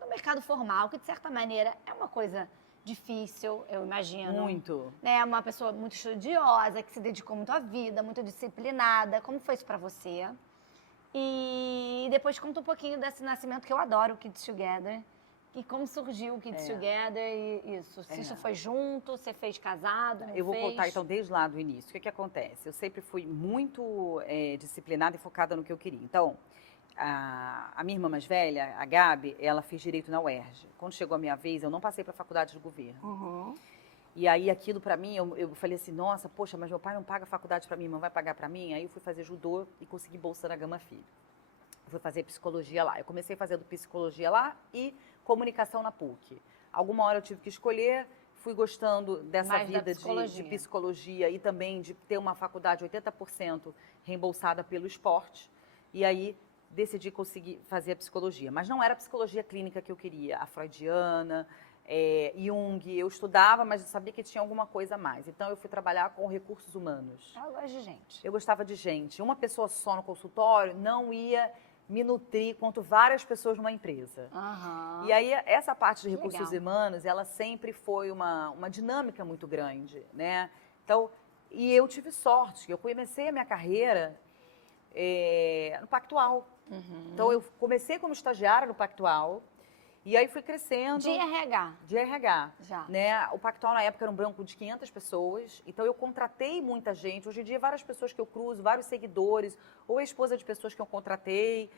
no mercado formal, que de certa maneira é uma coisa difícil, eu imagino. Muito. Né? Uma pessoa muito estudiosa, que se dedicou muito à vida, muito disciplinada. Como foi isso para você? E depois conta um pouquinho desse nascimento que eu adoro, o Kids Together. E como surgiu o Kids Together e isso. Se isso foi junto, você fez casado, não Eu vou fez? contar, então, desde lá do início. O que acontece? Eu sempre fui muito disciplinada e focada no que eu queria. Então, a minha irmã mais velha, a Gabi, ela fez direito na UERJ. Quando chegou a minha vez, eu não passei para a faculdade do governo. Uhum. E aí, aquilo para mim, eu falei assim, nossa, poxa, mas meu pai não paga faculdade para mim, irmã vai pagar para mim? Aí eu fui fazer judô e consegui bolsa na Gama Filho. Fui fazer psicologia lá. Eu comecei fazendo psicologia lá e comunicação na PUC. Alguma hora eu tive que escolher, fui gostando dessa Mais da vida psicologia. de psicologia e também de ter uma faculdade 80% reembolsada pelo esporte. E aí decidi conseguir fazer a psicologia. Mas não era a psicologia clínica que eu queria, a freudiana, Jung. Eu estudava, mas eu sabia que tinha alguma coisa a mais. Então eu fui trabalhar com recursos humanos. Eu gosto de gente. Eu gostava de gente. Uma pessoa só no consultório não ia me nutrir quanto várias pessoas numa empresa. Aham. E aí, essa parte de Que recursos legal. humanos, ela sempre foi uma dinâmica muito grande, né? Então, e eu tive sorte, eu comecei a minha carreira no Pactual. Uhum. Então, eu comecei como estagiária no Pactual, e aí fui crescendo... De RH. De RH. Já. Né? O Pactual, na época, era um banco de 500 pessoas. Então, eu contratei muita gente. Hoje em dia, várias pessoas que eu cruzo, vários seguidores, ou a esposa de pessoas que eu contratei,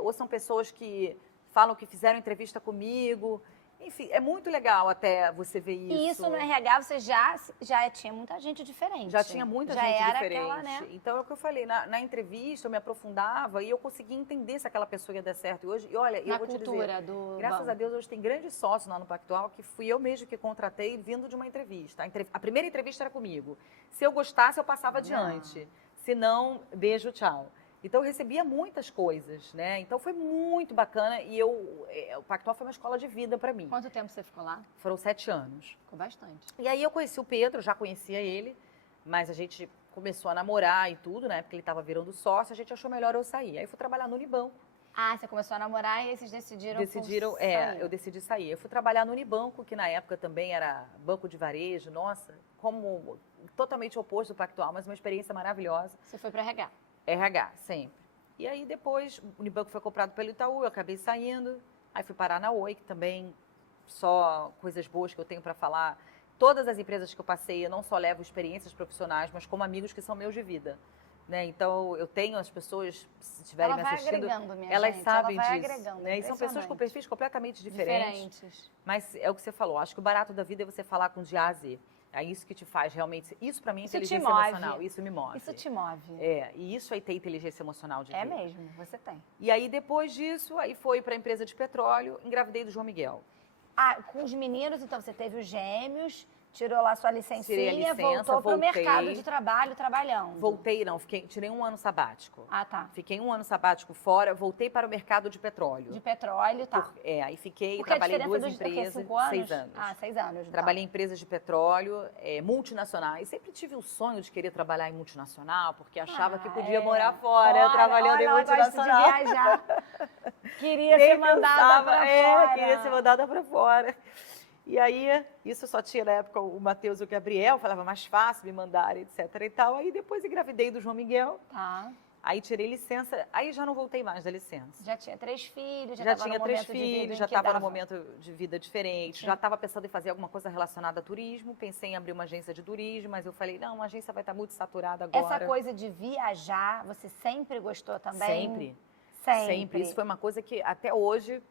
ou são pessoas que falam que fizeram entrevista comigo. Enfim, é muito legal até você ver isso. E isso no RH você já tinha muita gente diferente. Já tinha muita já gente era diferente. Aquela, né? Então, é o que eu falei. Na entrevista, eu me aprofundava e eu conseguia entender se aquela pessoa ia dar certo. E hoje, olha, eu Na vou te dizer... cultura do Graças banco. a Deus, hoje tem grandes sócios lá no Pactual que fui eu mesmo que contratei vindo de uma entrevista. A primeira entrevista era comigo. Se eu gostasse, eu passava adiante. Se não, beijo, tchau. Então, eu recebia muitas coisas, né? Então, foi muito bacana e o Pactual foi uma escola de vida para mim. Quanto tempo você ficou lá? Foram 7 anos. Ficou bastante. E aí, eu conheci o Pedro, já conhecia ele, mas a gente começou a namorar e tudo, né? Porque ele estava virando sócio, a gente achou melhor eu sair. Aí, fui trabalhar no Unibanco. Ah, você começou a namorar e aí vocês decidiram Decidiram, eu decidi sair. Eu fui trabalhar no Unibanco, que na época também era banco de varejo. Nossa, como totalmente oposto do Pactual, mas uma experiência maravilhosa. Você foi para RH. RH, sempre. E aí depois, o Unibanco foi comprado pelo Itaú, eu acabei saindo. Aí fui parar na Oi, que também só coisas boas que eu tenho para falar. Todas as empresas que eu passei, eu não só levo experiências profissionais, mas como amigos que são meus de vida. né? Então, eu tenho as pessoas, se estiverem me Ela vai assistindo, agregando, minha elas gente. sabem Ela vai disso. agregando, Né? E são pessoas com impressionante. perfis completamente diferentes. Mas é o que você falou, acho que o barato da vida é você falar com de A a Z. É isso que te faz realmente. Isso pra mim é Isso te inteligência move. emocional. Isso me move. Isso te move. E isso aí tem inteligência emocional de É vida. mesmo, você tem. E aí, depois disso, aí foi pra empresa de petróleo, engravidei do João Miguel. Ah, com os meninos, então, você teve os gêmeos, tirou lá sua Tirei a licencinha, licença, voltou pro voltei. mercado de trabalho, trabalhando. Voltei, não, tirei um ano sabático. Ah, tá. Fiquei um ano sabático fora, voltei para o mercado de petróleo. De petróleo, tá. Aí fiquei, Porque a trabalhei em diferença duas dos, o quê, empresas, 5 anos? 6 anos. Ah, 6 anos. Trabalhei em empresas de petróleo, multinacionais. Sempre tive o sonho de querer trabalhar em multinacional, porque achava que podia morar fora, trabalhando em multinacional. Gosto de viajar. Queria ser mandada pra fora. Queria ser mandada para fora. E aí, isso só tinha na época o Matheus e o Gabriel, falava mais fácil me mandar, etc e tal. Aí depois engravidei do João Miguel. Tá. Aí tirei licença, aí já não voltei mais da licença. Já tinha 3 filhos, Já tava tinha num 3 momento de vida filhos, em já que estava dava- num momento de vida diferente, Sim. já estava pensando em fazer alguma coisa relacionada a turismo, pensei em abrir uma agência de turismo, mas eu falei, não, uma agência vai estar muito saturada agora. Essa coisa de viajar, você sempre gostou também? Sempre. Sempre. Isso foi uma coisa que até hoje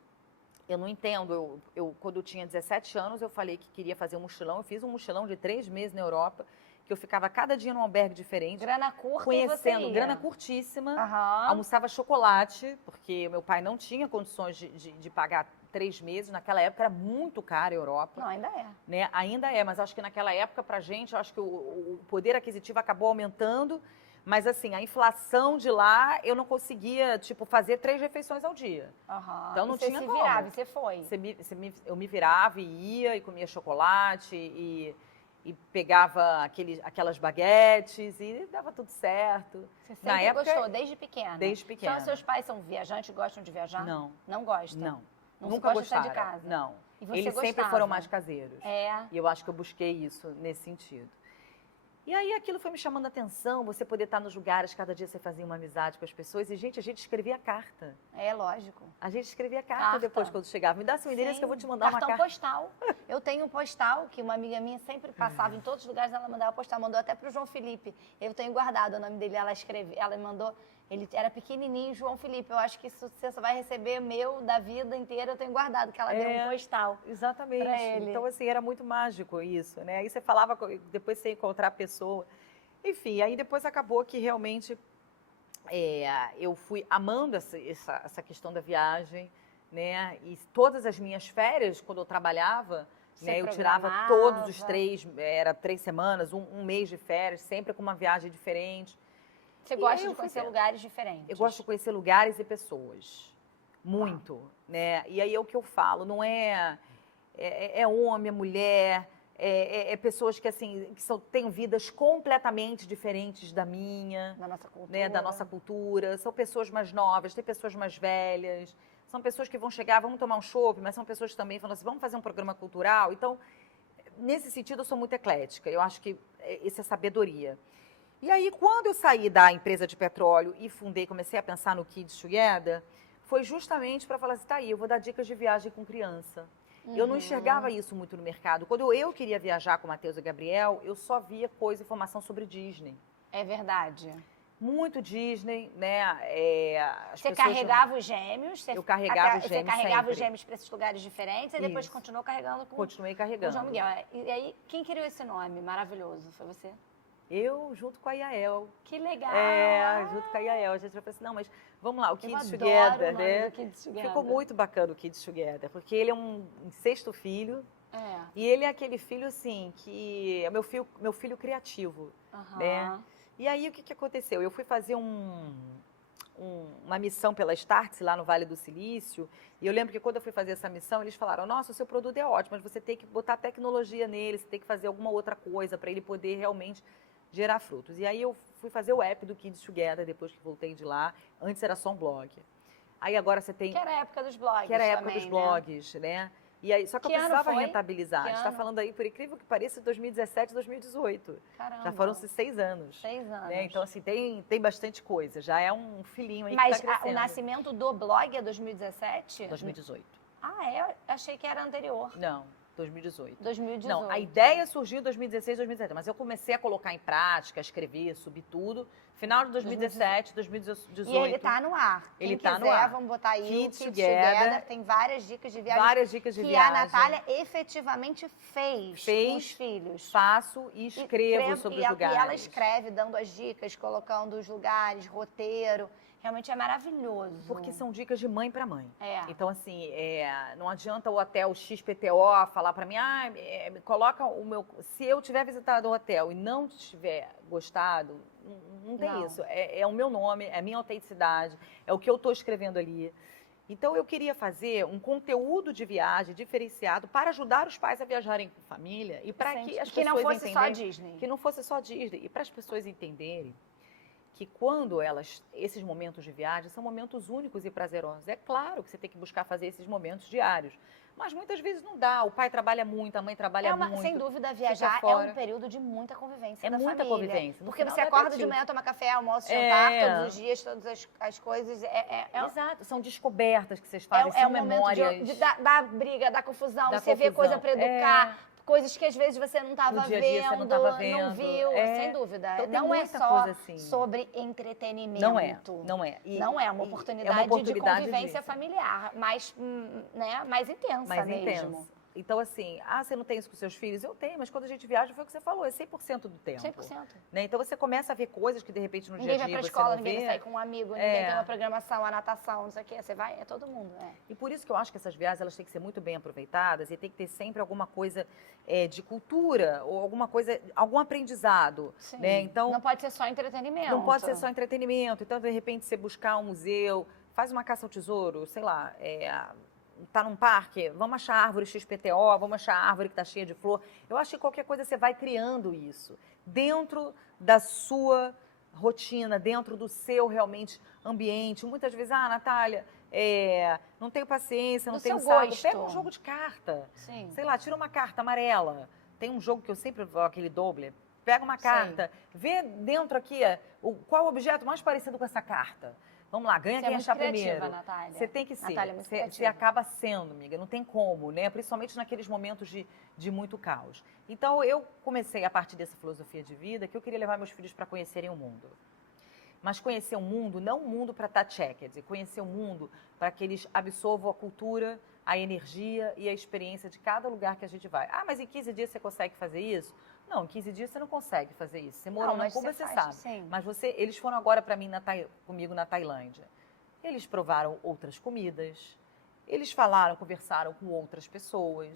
eu não entendo. Quando eu tinha 17 anos, eu falei que queria fazer um mochilão. Eu fiz um mochilão de 3 meses na Europa, que eu ficava cada dia num albergue diferente. Grana curta Conhecendo, e você ia. grana curtíssima. Aham. Almoçava chocolate, porque meu pai não tinha condições de pagar 3 meses. Naquela época era muito caro a Europa. Não, ainda é. Né? Ainda é, mas acho que naquela época, pra gente, eu acho que o poder aquisitivo acabou aumentando. Mas assim, a inflação de lá, eu não conseguia, tipo, fazer 3 refeições ao dia. Aham. Então não E você tinha se como. virava, e você foi. Eu me virava e ia, e comia chocolate, e pegava aquelas baguetes, e dava tudo certo. Você sempre Na época, gostou, desde pequena? Desde pequena. Só seus pais são viajantes, gostam de viajar? Não. Não gostam? Não. Não Nunca gosta de sair de gostaram. casa? Não. E você Eles sempre gostava? foram mais caseiros. É. E eu acho que eu busquei isso nesse sentido. E aí aquilo foi me chamando a atenção, você poder estar nos lugares, cada dia você fazia uma amizade com as pessoas. E, gente, a gente escrevia carta. É, lógico. A gente escrevia carta, Carta. depois quando chegava. Me dá seu endereço que eu vou te mandar uma Cartão carta. postal. Eu tenho um postal que uma amiga minha sempre passava em todos os lugares, ela mandava postal, mandou até pro João Felipe. Eu tenho guardado o nome dele, ela mandou, ele era pequenininho, João Felipe. Eu acho que isso você só vai receber meu da vida inteira, eu tenho guardado, que ela deu um postal. Exatamente. pra ele. Então, assim, era muito mágico isso, né? Aí você falava, depois você ia encontrar a pessoa. Enfim, aí depois acabou que realmente eu fui amando essa questão da viagem, né? E todas as minhas férias, quando eu trabalhava, Você né, eu tirava programava. todos os 3, era 3 semanas, um mês de férias, sempre com uma viagem diferente. Você E gosta aí eu de fui conhecer vendo. lugares diferentes? Eu gosto de conhecer lugares e pessoas. Muito, né? E aí é o que eu falo, não é homem, é mulher, pessoas que assim têm vidas completamente diferentes da minha, Da nossa cultura. né, da nossa cultura. São pessoas mais novas, tem pessoas mais velhas. São pessoas que vão chegar, vamos tomar um chopp, mas são pessoas que também falam assim, vamos fazer um programa cultural. Então, nesse sentido, eu sou muito eclética. Eu acho que isso é sabedoria. E aí, quando eu saí da empresa de petróleo e comecei a pensar no Kids Together, foi justamente para falar assim, tá aí, eu vou dar dicas de viagem com criança. Eu não enxergava isso muito no mercado. Quando eu queria viajar com o Matheus e Gabriel, eu só via informação sobre Disney. É verdade. Muito Disney, né? Você carregava os gêmeos? Eu carregava os Você gêmeos carregava sempre. os gêmeos para esses lugares diferentes e depois Isso. continuou carregando com Continuei o carregando. João Miguel. E aí, quem criou esse nome maravilhoso? Foi você? Eu, junto com a Yael. Que legal! Junto com a Yael. A gente vai pensar assim, não, mas vamos lá, o Kids adoro Together, o nome né? do Kids Together. Ficou muito bacana o Kids Together, porque ele é um 6º filho, É. e ele é aquele filho, assim, que é meu filho criativo, Aham. né? E aí, o que aconteceu? Eu fui fazer uma missão pela Startse, lá no Vale do Silício, e eu lembro que quando eu fui fazer essa missão, eles falaram, nossa, o seu produto é ótimo, mas você tem que botar tecnologia nele, você tem que fazer alguma outra coisa para ele poder realmente gerar frutos. E aí eu fui fazer o app do Kids Together, depois que voltei de lá. Antes era só um blog. Aí agora você tem... Que era a época dos blogs Que era a época também, dos blogs, né? E aí, só que Que eu ano precisava foi? rentabilizar. Que A gente está ano? falando aí, por incrível que pareça, 2017, 2018. Caramba. Já foram-se 6 anos. 6 anos. Né? Então, assim, tem bastante coisa. Já é um filhinho aí Mas que está o crescendo. nascimento do blog é 2017? 2018. Ah, é? Eu achei que era anterior. Não. 2018. 2018. Não, a ideia surgiu em 2016, 2017, mas eu comecei a colocar em prática, a escrever, subir tudo. Final de 2017, 2018. E ele tá no ar. Ele Quem tá no quiser, ar. vamos botar aí Kids o Kids Together. Together. Tem várias dicas de viagem. Várias dicas de que viagem. a Natália efetivamente fez com os filhos. Faço e escrevo sobre os lugares. E ela escreve, dando as dicas, colocando os lugares, roteiro. Realmente é maravilhoso. Porque são dicas de mãe para mãe. É. Então, assim, não adianta o hotel XPTO falar para mim, me coloca o meu... Se eu tiver visitado o hotel e não tiver gostado, não tem isso. É o meu nome, é a minha autenticidade, é o que eu estou escrevendo ali. Então, eu queria fazer um conteúdo de viagem diferenciado para ajudar os pais a viajarem com família e para que as pessoas não fosse só entenderem- Disney. Que não fosse só Disney. E para as pessoas entenderem que esses momentos de viagem são momentos únicos e prazerosos. É claro que você tem que buscar fazer esses momentos diários, mas muitas vezes não dá. O pai trabalha muito, a mãe trabalha muito. Sem dúvida, viajar é fora. um período de muita convivência É da muita família. convivência. No Porque final você dá acorda até de tilt. manhã, toma café, almoço, jantar, É. todos os dias, todas as coisas. Exato, são descobertas que vocês fazem, são um momento memórias. da briga, da confusão, Da você vê confusão. coisa pra educar, coisas que às vezes você não estava No dia a dia você não tava vendo. não viu, sem dúvida. Então, tem não é muita só coisa assim. sobre entretenimento. Não é. Não é uma oportunidade de convivência disso. familiar, mais intensa Mais mesmo. intensa. Então, assim, você não tem isso com seus filhos? Eu tenho, mas quando a gente viaja, foi o que você falou, é 100% do tempo. 100%. Né? Então, você começa a ver coisas que, de repente, no Ninguém dia a vai dia pra você escola, não ninguém vê. vai sair com um amigo, ninguém tem uma programação, a natação, não sei o quê. Você vai, é todo mundo. E por isso que eu acho que essas viagens elas têm que ser muito bem aproveitadas e tem que ter sempre alguma coisa de cultura ou alguma coisa, algum aprendizado. Sim. Né? Então, não pode ser só entretenimento. não pode ser só entretenimento. Então, de repente, você buscar um museu, faz uma caça ao tesouro, sei lá, tá num parque, vamos achar a árvore XPTO, vamos achar a árvore que tá cheia de flor. Eu acho que qualquer coisa você vai criando isso dentro da sua rotina, dentro do seu realmente ambiente. Muitas vezes, Natália, não tenho paciência, não Do tenho seu saco. gosto. Pega um jogo de carta. Sim. Sei lá, tira uma carta amarela. Tem um jogo que eu sempre vou, aquele doble. Pega uma carta, vê dentro aqui qual o objeto mais parecido com essa carta. Vamos lá, ganha Você quem é muito achar criativa, primeiro. Natália. Você tem que ser. Natália é muito Você criativa. acaba sendo, amiga. Não tem como, né? Principalmente naqueles momentos de muito caos. Então, eu comecei a partir dessa filosofia de vida que eu queria levar meus filhos para conhecerem o mundo. Mas conhecer o mundo, não o mundo para estar check, quer dizer, conhecer o mundo para que eles absorvam a cultura, a energia e a experiência de cada lugar que a gente vai. Mas em 15 dias você consegue fazer isso? Não, em 15 dias você não consegue fazer isso. Você morou na Cuba, você sabe. Sim. Mas eles foram agora para mim comigo na Tailândia. Eles provaram outras comidas, eles conversaram com outras pessoas,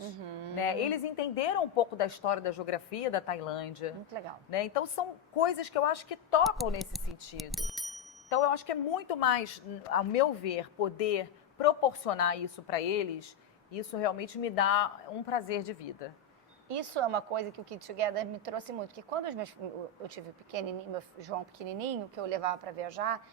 né? Eles entenderam um pouco da história, da geografia da Tailândia. Muito legal. Né? Então, são coisas que eu acho que tocam nesse sentido. Então, eu acho que é muito mais, ao meu ver, poder proporcionar isso para eles, isso realmente me dá um prazer de vida. Isso é uma coisa que o Kids Together me trouxe muito, porque quando eu tive meu João pequenininho, que eu levava para viajar,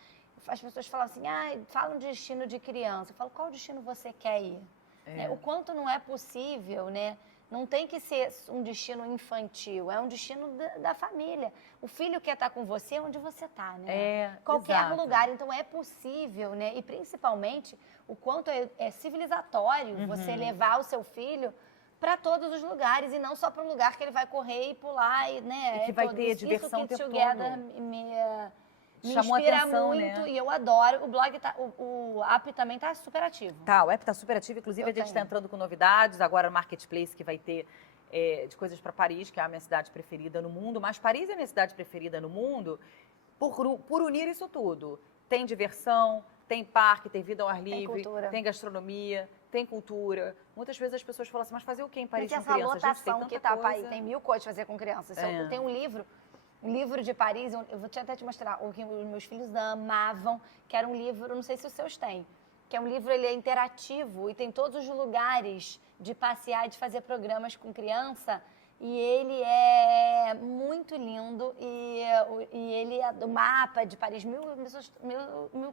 as pessoas falavam assim, falam de destino de criança. Eu falo, qual destino você quer ir? Né? O quanto não é possível, né? Não tem que ser um destino infantil, é um destino da família. O filho quer estar com você onde você está, né? Qualquer exato. lugar, então é possível, né? E principalmente o quanto é civilizatório você levar o seu filho para todos os lugares e não só para um lugar que ele vai correr e pular, né? E que vai ter diversão o Kids tempo Together todo. Me Chamou inspira atenção, muito, né? e eu adoro. O blog, o app também tá super ativo. Tá, o app tá super ativo. Inclusive, Eu a gente está tenho. entrando com novidades. Agora, no Marketplace, que vai ter de coisas para Paris, que é a minha cidade preferida no mundo. Mas Paris é a minha cidade preferida no mundo por unir isso tudo. Tem diversão, tem parque, tem vida ao ar livre, cultura. tem gastronomia, tem cultura. Muitas vezes as pessoas falam assim, mas fazer o quê em Paris Mas com essa criança? Gente, tem lotação tanta que tá coisa. aí, tem 1000 coisas pra fazer com crianças. Tem um livro de Paris, eu vou até te mostrar, o que os meus filhos amavam, que era um livro, não sei se os seus têm, que é um livro, ele é interativo e tem todos os lugares de passear, de fazer programas com criança, e ele é muito lindo, e ele é do mapa de Paris, mil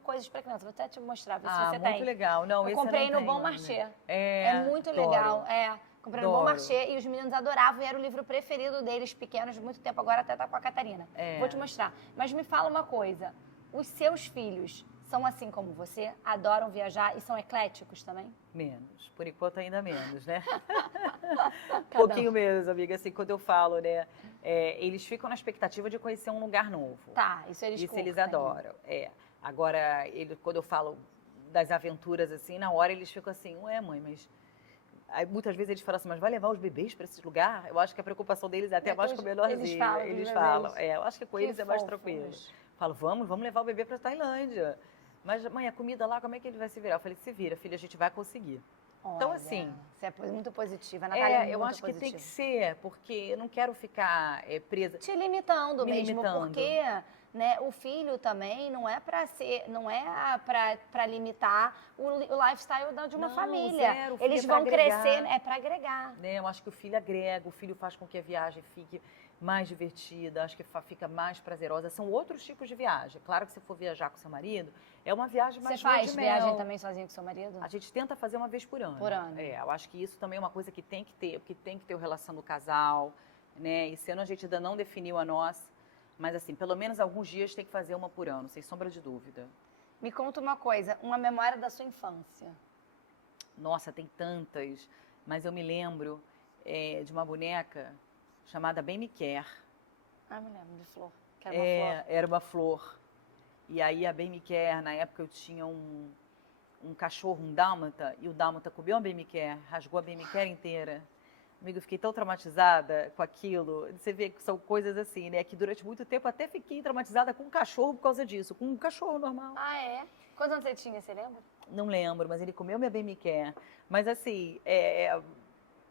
coisas para criança. Vou até te mostrar, ver se você tem. Muito legal. Não, Eu esse comprei não no Bon tenho, Marché. né? É muito adoro. legal. Comprei no Bon Adoro. Marché e os meninos adoravam e era o livro preferido deles, pequenos, de muito tempo. Agora até tá com a Catarina. Vou te mostrar. Mas me fala uma coisa. Os seus filhos são assim como você? Adoram viajar e são ecléticos também? Menos. Por enquanto, ainda menos, né? Cada um. Pouquinho menos, amiga. Assim, quando eu falo, né? Eles ficam na expectativa de conhecer um lugar novo. Tá, isso eles Isso eles curtem. adoram. Agora, quando eu falo das aventuras, assim, na hora eles ficam assim, ué, mãe, mas... Aí, muitas vezes eles falam assim, mas vai levar os bebês para esse lugar? Eu acho que a preocupação deles é até mais com o menorzinho. Eles falam. Eles falam. Eu acho que com Que eles é mais fofos. tranquilo. Falo, vamos levar o bebê para Tailândia. Mas, mãe, a comida lá, como é que ele vai se virar? Eu falei, se vira, filha, a gente vai conseguir. Então, Olha, assim... Você é muito positiva. A Natália é muito eu acho que tem que ser, porque eu não quero ficar presa... te limitando Me mesmo, limitando. porque né, o filho também não é para ser, não é para limitar o lifestyle de uma Não, família. zero, o filho Eles é pra vão agregar. crescer, é para agregar. Né? Eu acho que o filho agrega, o filho faz com que a viagem fique mais divertida, acho que fica mais prazerosa. São outros tipos de viagem. Claro que se for viajar com seu marido, é uma viagem mais Você faz lua de mel. viagem também sozinho com seu marido? A gente tenta fazer uma vez por ano. Por ano. Eu acho que isso também é uma coisa que tem que ter, porque tem que ter a relação do casal, né? Esse ano a gente ainda não definiu a nossa, mas assim, pelo menos alguns dias tem que fazer uma por ano, sem sombra de dúvida. Me conta uma coisa, uma memória da sua infância. Nossa, tem tantas, mas eu me lembro de uma boneca chamada Bem Me Quer. Ah, me lembro de flor. Que era uma flor. Era uma flor. E aí a Bem Me Quer, na época eu tinha um cachorro, um dálmata, e o dálmata comeu a Bem Me Quer, rasgou a Bem Me Quer inteira. Amigo, eu fiquei tão traumatizada com aquilo. Você vê que são coisas assim, né? Que durante muito tempo até fiquei traumatizada com um cachorro por causa disso, com um cachorro normal. Ah, é? Quantos anos você tinha, você lembra? Não lembro, mas ele comeu minha Bem Me Quer. Mas assim,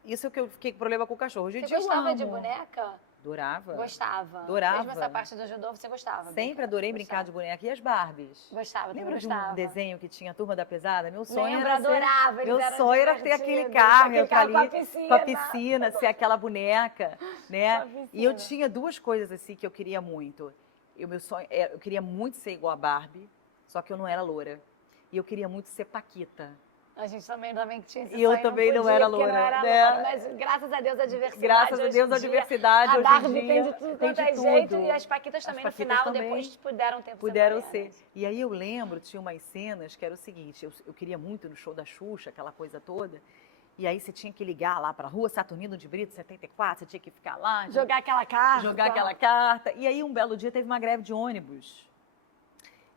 isso que eu fiquei com problema com o cachorro. Hoje em Você dia eu gostava de amo. boneca? Adorava. Gostava. Adorava. Mesmo essa parte do judô, você gostava? Sempre adorei brincar de boneca. E as Barbies? Gostava, também Lembra de gostava. um desenho que tinha a Turma da Pesada? Meu sonho Lembro, era ser... adorava. Meu eles eram sonho era ter aquele divertidos, carro, aquele carro ali, com com a piscina, ser aquela boneca, né? Com a E eu piscina. tinha duas coisas assim que eu queria muito. Meu sonho, eu queria muito ser igual a Barbie, só que eu não era loura. E eu queria muito ser Paquita. A gente também tinha esse E eu sonho, também não podia, era porque loura, não era né? loura, mas graças a Deus a diversidade. Graças a hoje Deus em a dia, diversidade a hoje Barbie em dia tem de tudo tem quanto é de jeito tudo. e as Paquitas também As no final Paquitas também depois puderam ter puderam modernas. ser. E aí eu lembro, tinha umas cenas que era o seguinte, eu queria muito no show da Xuxa, aquela coisa toda, e aí você tinha que ligar lá para a Rua Saturnino de Brito, 74, você tinha que ficar lá. Jogar aquela carta. Jogar aquela carta. E aí um belo dia teve uma greve de ônibus,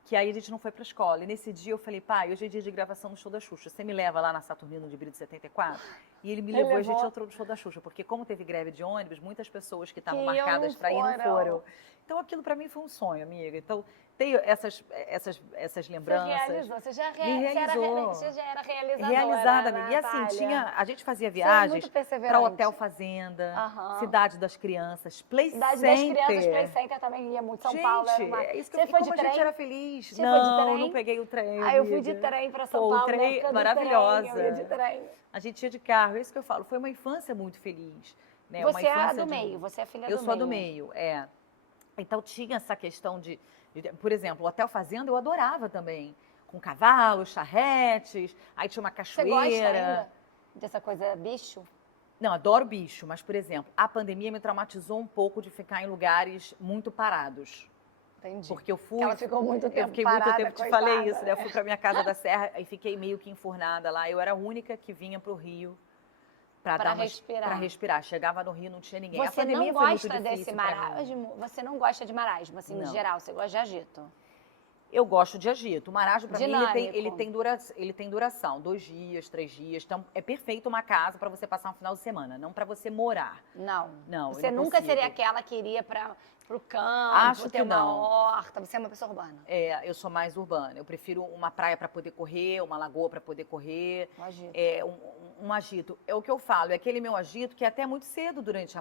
que aí a gente não foi para a escola. E nesse dia eu falei, pai, hoje é dia de gravação do show da Xuxa, você me leva lá na Saturnino de Brito 74? E ele me levou e a gente entrou no show da Xuxa, porque como teve greve de ônibus, muitas pessoas que estavam Que marcadas não para ir não foram. foram. Então aquilo para mim foi um sonho, amiga. Então tenho essas lembranças. Você realizou, você já, Me realizou. você já era realizadora, Realizada, né, amiga. E assim, Natália? a gente fazia Você é viagens muito perseverante. para Hotel Fazenda, Aham. Cidade das Crianças, Play Cidade Center. das Crianças, Play Center também ia muito. São Gente, Paulo era uma... é isso que Você eu, foi como de a trem? gente era feliz. Você não, foi de trem? não peguei o trem. Ah, eu fui de amiga. trem para São Pô, o Paulo, trem, na época do maravilhosa. trem, eu ia de trem. A gente ia de carro, é isso que eu falo. Foi uma infância muito feliz. Né? Uma Você é a infância do de- meio, você é a filha do meio. Eu sou a do meio, Então tinha essa questão por exemplo, o Hotel Fazenda eu adorava também. Com cavalos, charretes, aí tinha uma Você cachoeira. gosta ainda dessa coisa bicho? Não, adoro bicho, mas, por exemplo, a pandemia me traumatizou um pouco de ficar em lugares muito parados. Entendi. Porque eu fui. Porque ela ficou muito tempo Eu fiquei parada, muito tempo, te coitada, falei isso, né? Eu né? fui pra minha casa da Serra e fiquei meio que enfurnada lá. Eu era a única que vinha pro Rio Pra pra respirar. Pra respirar. Chegava no Rio, não tinha ninguém. A Você não pandemia foi muito gosta difícil desse pra mim. marasmo? Você não gosta de marasmo, assim, Não. em geral? Você gosta de agito? Eu gosto de agito. O marasmo, pra mim, Dinâmico. ele tem duração. 2 dias, 3 dias. Então, é perfeito uma casa pra você passar um final de semana, não pra você morar. Não. Não, Você eu não nunca consigo. seria aquela que iria pro campo, Acho ter que uma não. horta. Você é uma pessoa urbana. Eu sou mais urbana. Eu prefiro uma praia pra poder correr, uma lagoa pra poder correr. O agito. Um agito. É o que eu falo, é aquele meu agito que é até muito cedo durante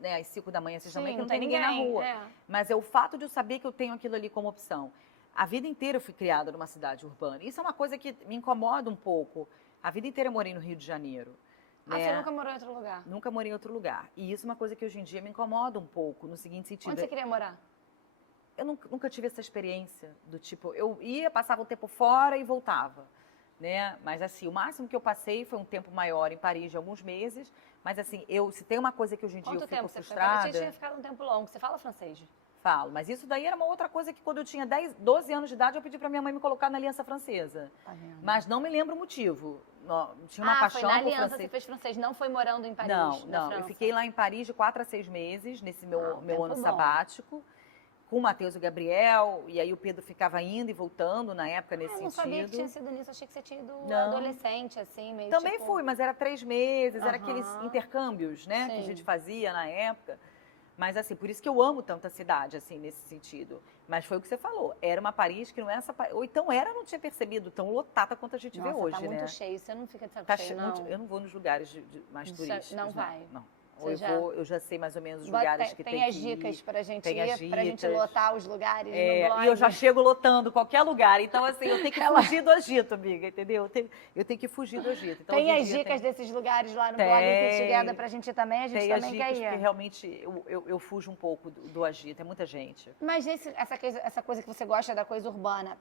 né, às 5 da manhã, 6 da manhã, que não tem ninguém na rua. É. Mas é o fato de eu saber que eu tenho aquilo ali como opção. A vida inteira eu fui criada numa cidade urbana. Isso é uma coisa que me incomoda um pouco. A vida inteira eu morei no Rio de Janeiro. Ah, né? você nunca morou em outro lugar? Nunca morei em outro lugar. E isso é uma coisa que hoje em dia me incomoda um pouco, no seguinte sentido. Onde você queria morar? Eu nunca tive essa experiência do tipo, eu ia, passava um tempo fora e voltava, né? Mas assim, o máximo que eu passei foi um tempo maior em Paris, de alguns meses. Mas assim, se tem uma coisa que hoje em dia Quanto eu fico tempo você foi? frustrada... Eu tinha ficado um tempo longo. Você fala francês? Falo, mas isso daí era uma outra coisa que quando eu tinha 12 anos de idade, eu pedi para minha mãe me colocar na Aliança Francesa. Tá vendo? Mas não me lembro o motivo. Tinha uma foi paixão na por Aliança, francês. você fez francês, não foi morando em Paris, Não, na não. Eu França? fiquei lá em Paris de 4 a 6 meses, nesse meu tempo ano bom. sabático, com o Matheus e o Gabriel, e aí o Pedro ficava indo e voltando na época nesse Eu não sentido. sabia que tinha sido nisso, achei que você tinha ido Não. adolescente, assim, meio Também tipo... fui, mas era 3 meses, era Aham. aqueles intercâmbios, né, que a Sim. gente fazia na época. Mas, assim, por isso que eu amo tanto a cidade, assim, nesse sentido. Mas foi o que você falou, era uma Paris que não é essa... Ou então era, não tinha percebido, tão lotada quanto a gente vê Nossa, hoje, tá né? muito cheio, você não fica de saco Tá cheio, muito- não? eu não vou nos lugares mais Isso turísticos. não vai. Não. Você Eu já sei mais ou menos os Bota- lugares que tem tem as que dicas ir. pra gente Tem ir, as pra gente dicas. lotar os lugares É, no blog. e eu já chego lotando qualquer lugar. Então, assim, eu tenho que fugir do Egito, amiga, entendeu? Eu tenho que fugir do Egito. Então, Tem hoje em as dia dicas desses lugares lá no Tem. blog Kids Together pra gente ir também, a gente tem as também dicas, quer porque ir. realmente eu fujo um pouco do Egito. É muita gente. Mas essa coisa que você gosta da coisa urbana,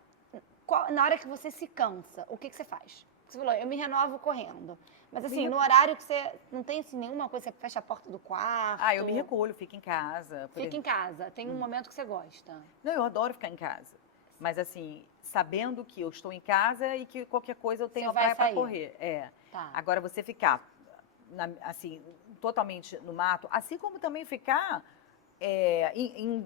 na hora que você se cansa, o que você faz? Você falou, eu me renovo correndo. Mas assim, no horário que você não tem assim, nenhuma coisa, você fecha a porta do quarto. Eu me recolho, fico em casa. Fica em casa, tem um momento que você gosta. Não, eu adoro ficar em casa. Mas, assim, sabendo que eu estou em casa e que qualquer coisa eu tenho Você a vai praia para sair. correr. É. Tá. Agora, você ficar, assim, totalmente no mato, assim como também ficar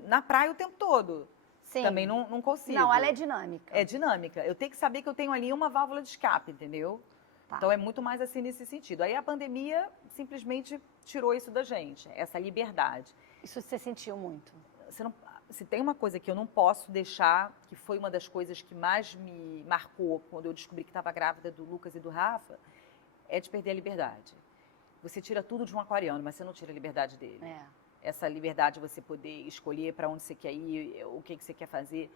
na praia o tempo todo. Sim. Também não consigo. Não, ela é dinâmica. É dinâmica. Eu tenho que saber que eu tenho ali uma válvula de escape, entendeu? Tá. Então, é muito mais assim nesse sentido. Aí, a pandemia simplesmente tirou isso da gente, essa liberdade. Isso você sentiu muito. Se tem uma coisa que eu não posso deixar, que foi uma das coisas que mais me marcou quando eu descobri que estava grávida do Lucas e do Rafa, é de perder a liberdade. Você tira tudo de um aquariano, mas você não tira a liberdade dele. É. Essa liberdade de você poder escolher para onde você quer ir, o que você quer fazer.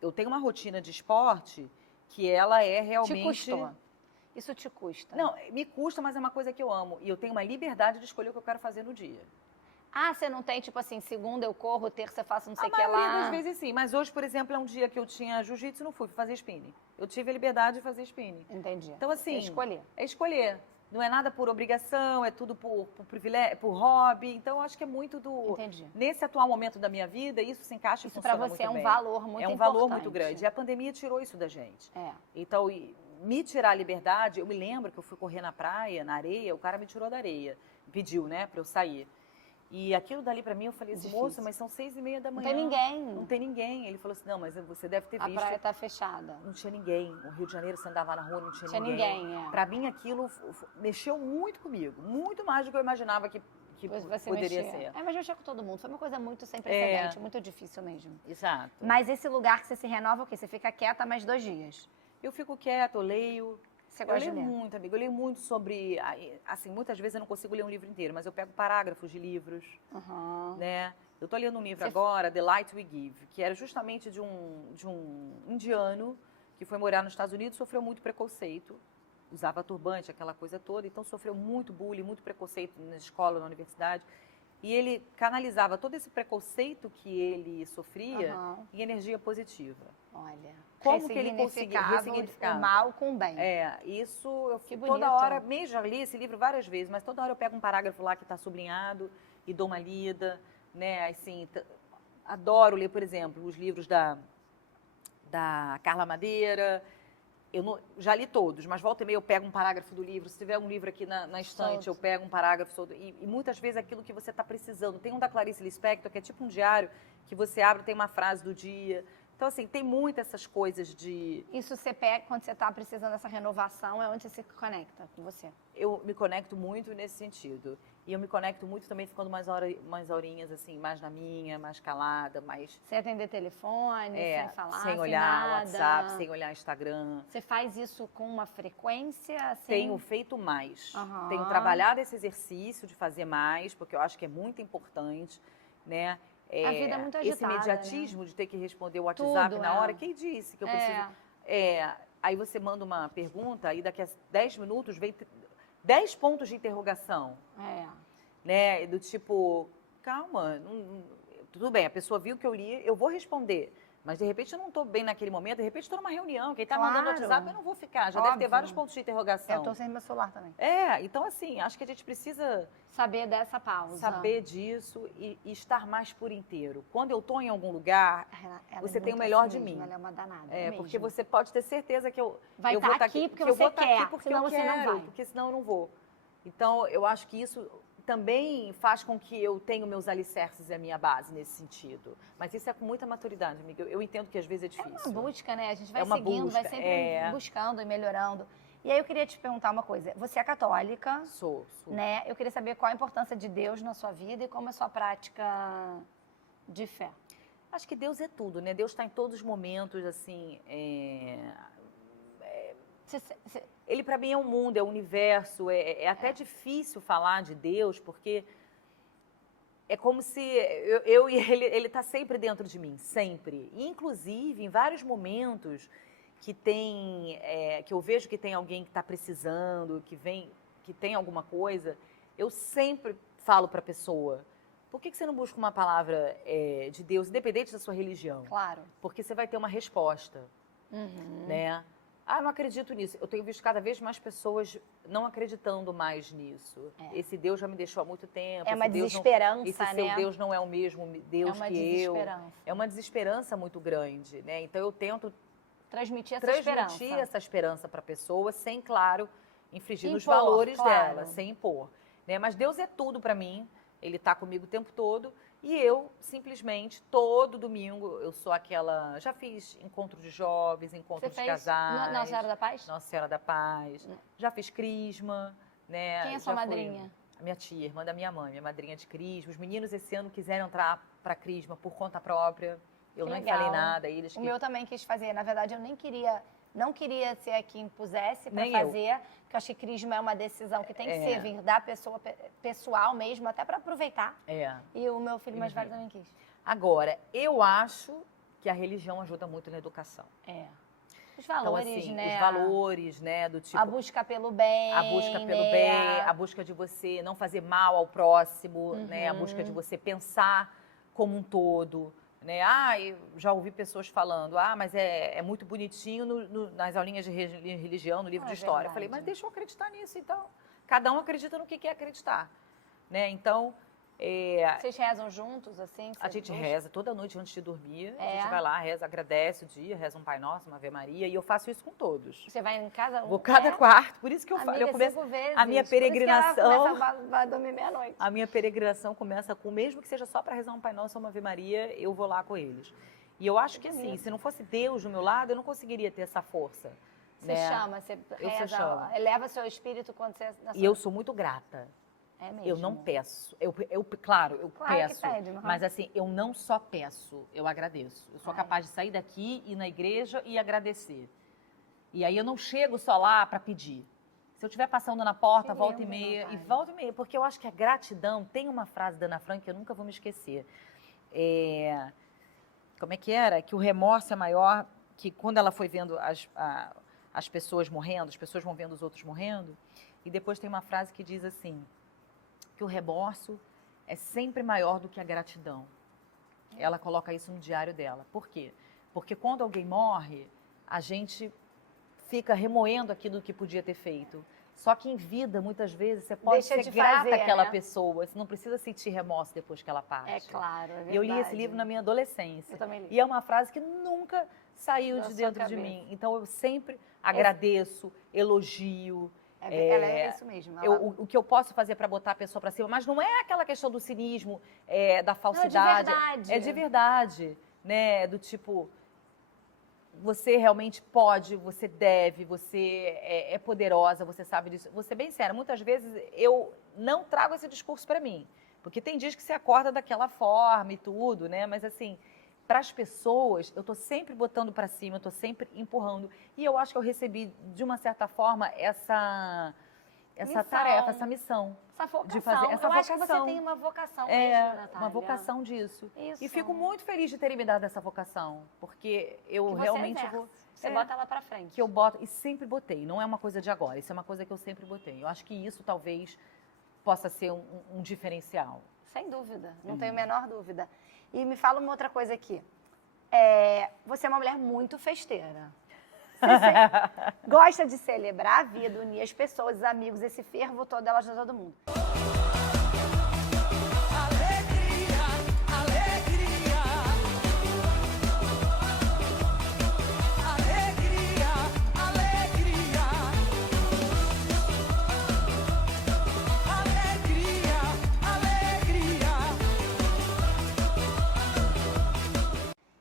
Eu tenho uma rotina de esporte que ela é realmente... Te custou? Isso te custa? Não, me custa, mas é uma coisa que eu amo. E eu tenho uma liberdade de escolher o que eu quero fazer no dia. Ah, você não tem, tipo assim, segunda eu corro, terça eu faço não sei o que A maioria lá. das vezes sim, mas hoje, por exemplo, é um dia que eu tinha jiu-jitsu e não fui fazer spinning. Eu tive a liberdade de fazer spinning. Entendi. Então, assim... Escolher. É escolher. Não é nada por obrigação, é tudo por privilégio, por hobby. Então, eu acho que é muito do... Entendi. Nesse atual momento da minha vida, isso se encaixa e Isso pra funciona você é muito um bem. valor muito importante. É um valor muito grande. E a pandemia tirou isso da gente. É. Então, me tirar a liberdade... Eu me lembro que eu fui correr na praia, na areia, o cara me tirou da areia. Pediu, né, pra eu sair. E aquilo dali pra mim, eu falei assim, Difícil. moça, mas são 6h30 da Não manhã. tem ninguém. Não tem ninguém. Ele falou assim, não, mas você deve ter A visto. praia tá fechada. Não tinha ninguém. No Rio de Janeiro, você andava na rua, não tinha, Tinha ninguém. ninguém, é. Pra mim, aquilo mexeu muito comigo. Muito mais do que eu imaginava que Você poderia mexer. ser. Mas mexeu com todo mundo. Foi uma coisa muito sem precedente, muito difícil mesmo. Exato. Mas esse lugar que você se renova, o quê? Você fica quieta mais 2 dias. Eu fico quieta, eu leio. Você Eu gosta de leio ler? muito, amiga. Eu leio muito sobre... Assim, muitas vezes eu não consigo ler um livro inteiro, mas eu pego parágrafos de livros, Aham. né? Eu tô lendo um livro agora, The Light We Give, que era justamente de um indiano que foi morar nos Estados Unidos, sofreu muito preconceito, usava turbante, aquela coisa toda, então sofreu muito bullying, muito preconceito na escola, na universidade. E ele canalizava todo esse preconceito que ele sofria Aham. em energia positiva. Olha. Como que ele conseguia ressignificar o mal com o bem. Isso eu Que fico bonito. toda hora, mesmo já li esse livro várias vezes, mas toda hora eu pego um parágrafo lá que está sublinhado e dou uma lida, né? Assim, adoro ler, por exemplo, os livros da Carla Madeira. Já li todos, mas volta e meia eu pego um parágrafo do livro. Se tiver um livro aqui na estante, eu pego um parágrafo todo. E muitas vezes aquilo que você está precisando. Tem um da Clarice Lispector, que é tipo um diário, que você abre, tem uma frase do dia. Então, assim, tem muitas essas coisas de... Isso você pega quando você está precisando dessa renovação, é onde você se conecta com você. Eu me conecto muito nesse sentido. E eu me conecto muito também ficando mais horinhas, assim, mais na minha, mais calada, mais... Sem atender telefone, sem falar, sem olhar nada. WhatsApp, sem olhar Instagram. Você faz isso com uma frequência, assim? Tenho feito mais. Aham. Tenho trabalhado esse exercício de fazer mais, porque eu acho que é muito importante, né? A vida é muito agitada, esse imediatismo de ter que responder o WhatsApp Tudo, na hora. Quem disse que eu preciso... Aí você manda uma pergunta e daqui a 10 minutos vem 10 pontos de interrogação. Né? Do tipo, calma, tudo bem, a pessoa viu que eu li, eu vou responder. Mas, de repente, eu não estou bem naquele momento, de repente, estou numa reunião, quem está mandando Claro. WhatsApp, eu não vou ficar. Já deve ter Óbvio. vários pontos de interrogação. Eu tô sem meu celular também. Então, assim, acho que a gente precisa Saber dessa pausa. saber disso e estar mais por inteiro. Quando eu estou em algum lugar, Ela você é tem o muito melhor assim de mesmo, mim. Ela é uma danada. Porque você pode ter certeza que eu Vai eu vou estar estar aqui porque que eu você vou estar quer, aqui porque senão eu você não quero, vai. porque senão eu não vou. Então, eu acho que isso também faz com que eu tenha meus alicerces e a minha base nesse sentido. Mas isso é com muita maturidade, amiga. Eu entendo que às vezes é difícil. É uma busca, né? A gente vai É uma seguindo, vai busca, sempre buscando e melhorando. E aí eu queria te perguntar uma coisa. Você é católica, Sou. né? Eu queria saber qual a importância de Deus na sua vida e como é a sua prática de fé. Acho que Deus é tudo, né? Deus está em todos os momentos, assim. Ele, para mim, é o mundo, é o universo. É até difícil falar de Deus, porque é como se eu e ele está sempre dentro de mim, sempre. E, inclusive, em vários momentos que que eu vejo que tem alguém que está precisando, que tem alguma coisa, eu sempre falo para a pessoa: por que você não busca uma palavra de Deus, independente da sua religião? Claro. Porque você vai ter uma resposta, né? Não acredito nisso. Eu tenho visto cada vez mais pessoas não acreditando mais nisso. Esse Deus já me deixou há muito tempo. É uma desesperança, esse né? seu Deus não é o mesmo Deus que eu. É uma desesperança muito grande, né? Então eu tento transmitir essa esperança para a pessoa, sem, claro, infligir nos Impor, valores claro. dela, sem impor, né? Mas Deus é tudo para mim. Ele está comigo o tempo todo. E eu, simplesmente, todo domingo, eu sou aquela... Já fiz encontro de jovens, encontro de casais. Nossa Senhora da Paz? Nossa Senhora da Paz. Já fiz crisma, né? Quem é sua madrinha? A minha tia, irmã da minha mãe, minha madrinha de crisma. Os meninos esse ano quiseram entrar para crisma por conta própria. Eu Que nem legal. falei nada. Eles O meu também quis fazer. Na verdade, eu nem queria... Não queria ser a que impusesse para Nem fazer, porque eu acho que crisma é uma decisão que tem que ser vir da pessoa pessoal mesmo, até para aproveitar. E o meu filho mais velho também quis. Agora, eu acho que a religião ajuda muito na educação. Os valores, então, assim, né? Os valores, né? Do tipo... A busca pelo bem. A busca pelo bem, a busca de você não fazer mal ao próximo, né? A busca de você pensar como um todo. Né? Eu já ouvi pessoas falando, mas é muito bonitinho nas aulinhas de religião, no livro de história. Eu falei, mas deixa eu acreditar nisso, então. Cada um acredita no que quer acreditar. Né? Então... Vocês rezam juntos, assim? A gente reza toda noite antes de dormir. A gente vai lá, reza, agradece o dia, reza um Pai Nosso, uma Ave Maria. E eu faço isso com todos. Você vai em casa? Vou cada quarto. Por isso que eu Amiga, faço. Eu começo 5 vezes. a minha peregrinação. Por isso que ela vai dormir meia-noite. A minha peregrinação começa com, mesmo que seja só para rezar um Pai Nosso ou uma Ave Maria, eu vou lá com eles. E eu acho que assim, se não fosse Deus do meu lado, eu não conseguiria ter essa força. Você chama, você reza, chamo. eleva seu espírito quando você... E eu sou muito grata. É mesmo? Eu não peço. Claro, eu peço. Que pede, mas assim, eu não só peço, eu agradeço. Eu sou capaz de sair daqui, ir na igreja e agradecer. E aí eu não chego só lá para pedir. Se eu estiver passando na porta, volta e meia, porque eu acho que a gratidão, tem uma frase da Ana Frank que eu nunca vou me esquecer. Como é que era? Que o remorso é maior, que quando ela foi vendo as pessoas morrendo, as pessoas vão vendo os outros morrendo, e depois tem uma frase que diz assim, que o remorso é sempre maior do que a gratidão. Ela coloca isso no diário dela. Por quê? Porque quando alguém morre, a gente fica remoendo aquilo que podia ter feito. Só que em vida, muitas vezes, você pode ser grata àquela pessoa. Você não precisa sentir remorso depois que ela parte. É claro, é verdade. E eu li esse livro na minha adolescência. Eu também li. E é uma frase que nunca saiu de dentro de mim. Então, eu sempre agradeço, elogio. Ela é isso mesmo. O que eu posso fazer para botar a pessoa para cima, mas não é aquela questão do cinismo, da falsidade. Não, é de verdade. É de verdade, né? Do tipo, você realmente pode, você deve, você é poderosa, você sabe disso. Vou ser bem séria, muitas vezes eu não trago esse discurso para mim, porque tem dias que você acorda daquela forma e tudo, né? Mas assim, para as pessoas, eu estou sempre botando para cima, eu estou sempre empurrando. E eu acho que eu recebi, de uma certa forma, essa tarefa, essa missão. Essa vocação. De fazer essa eu acho que vocação. você tem uma vocação mesmo, Natália. Uma vocação disso. Isso. E fico muito feliz de terem me dado essa vocação, porque eu que você realmente exerce. vou... Você bota ela para frente. Que eu boto, e sempre botei, não é uma coisa de agora, isso é uma coisa que eu sempre botei. Eu acho que isso talvez possa ser um diferencial. Sem dúvida, não tenho a menor dúvida. E me fala uma outra coisa aqui. Você é uma mulher muito festeira. Você gosta de celebrar a vida, unir as pessoas, os amigos, esse fervo todo, ela ajuda todo mundo. Alegria, alegria. Alegria, alegria. Alegria, alegria.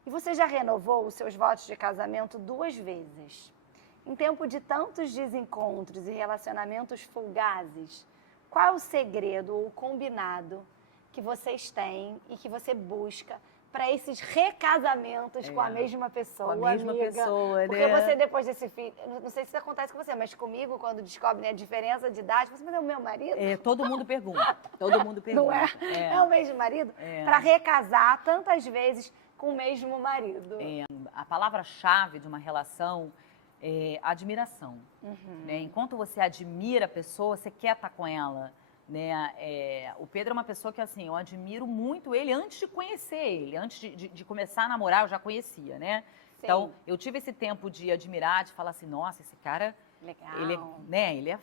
E você já renovou os seus votos de casamento 2 vezes. Em tempo de tantos desencontros e relacionamentos fulgazes, qual é o segredo ou o combinado que vocês têm e que você busca para esses recasamentos com a mesma pessoa, com a mesma amiga? pessoa, Porque né? você, depois desse filho, não sei se isso acontece com você, mas comigo, quando descobre, né, a diferença de idade, você, mas é o meu marido? Todo mundo pergunta. Todo mundo pergunta. Não é? É o mesmo marido? Para recasar tantas vezes com o mesmo marido. A palavra-chave de uma relação é admiração. Né? Enquanto você admira a pessoa, você quer estar com ela. Né? O Pedro é uma pessoa que, assim, eu admiro muito ele antes de conhecer ele. Antes de começar a namorar, eu já conhecia, né? Sim. Então, eu tive esse tempo de admirar, de falar assim, nossa, esse cara, Legal. ele é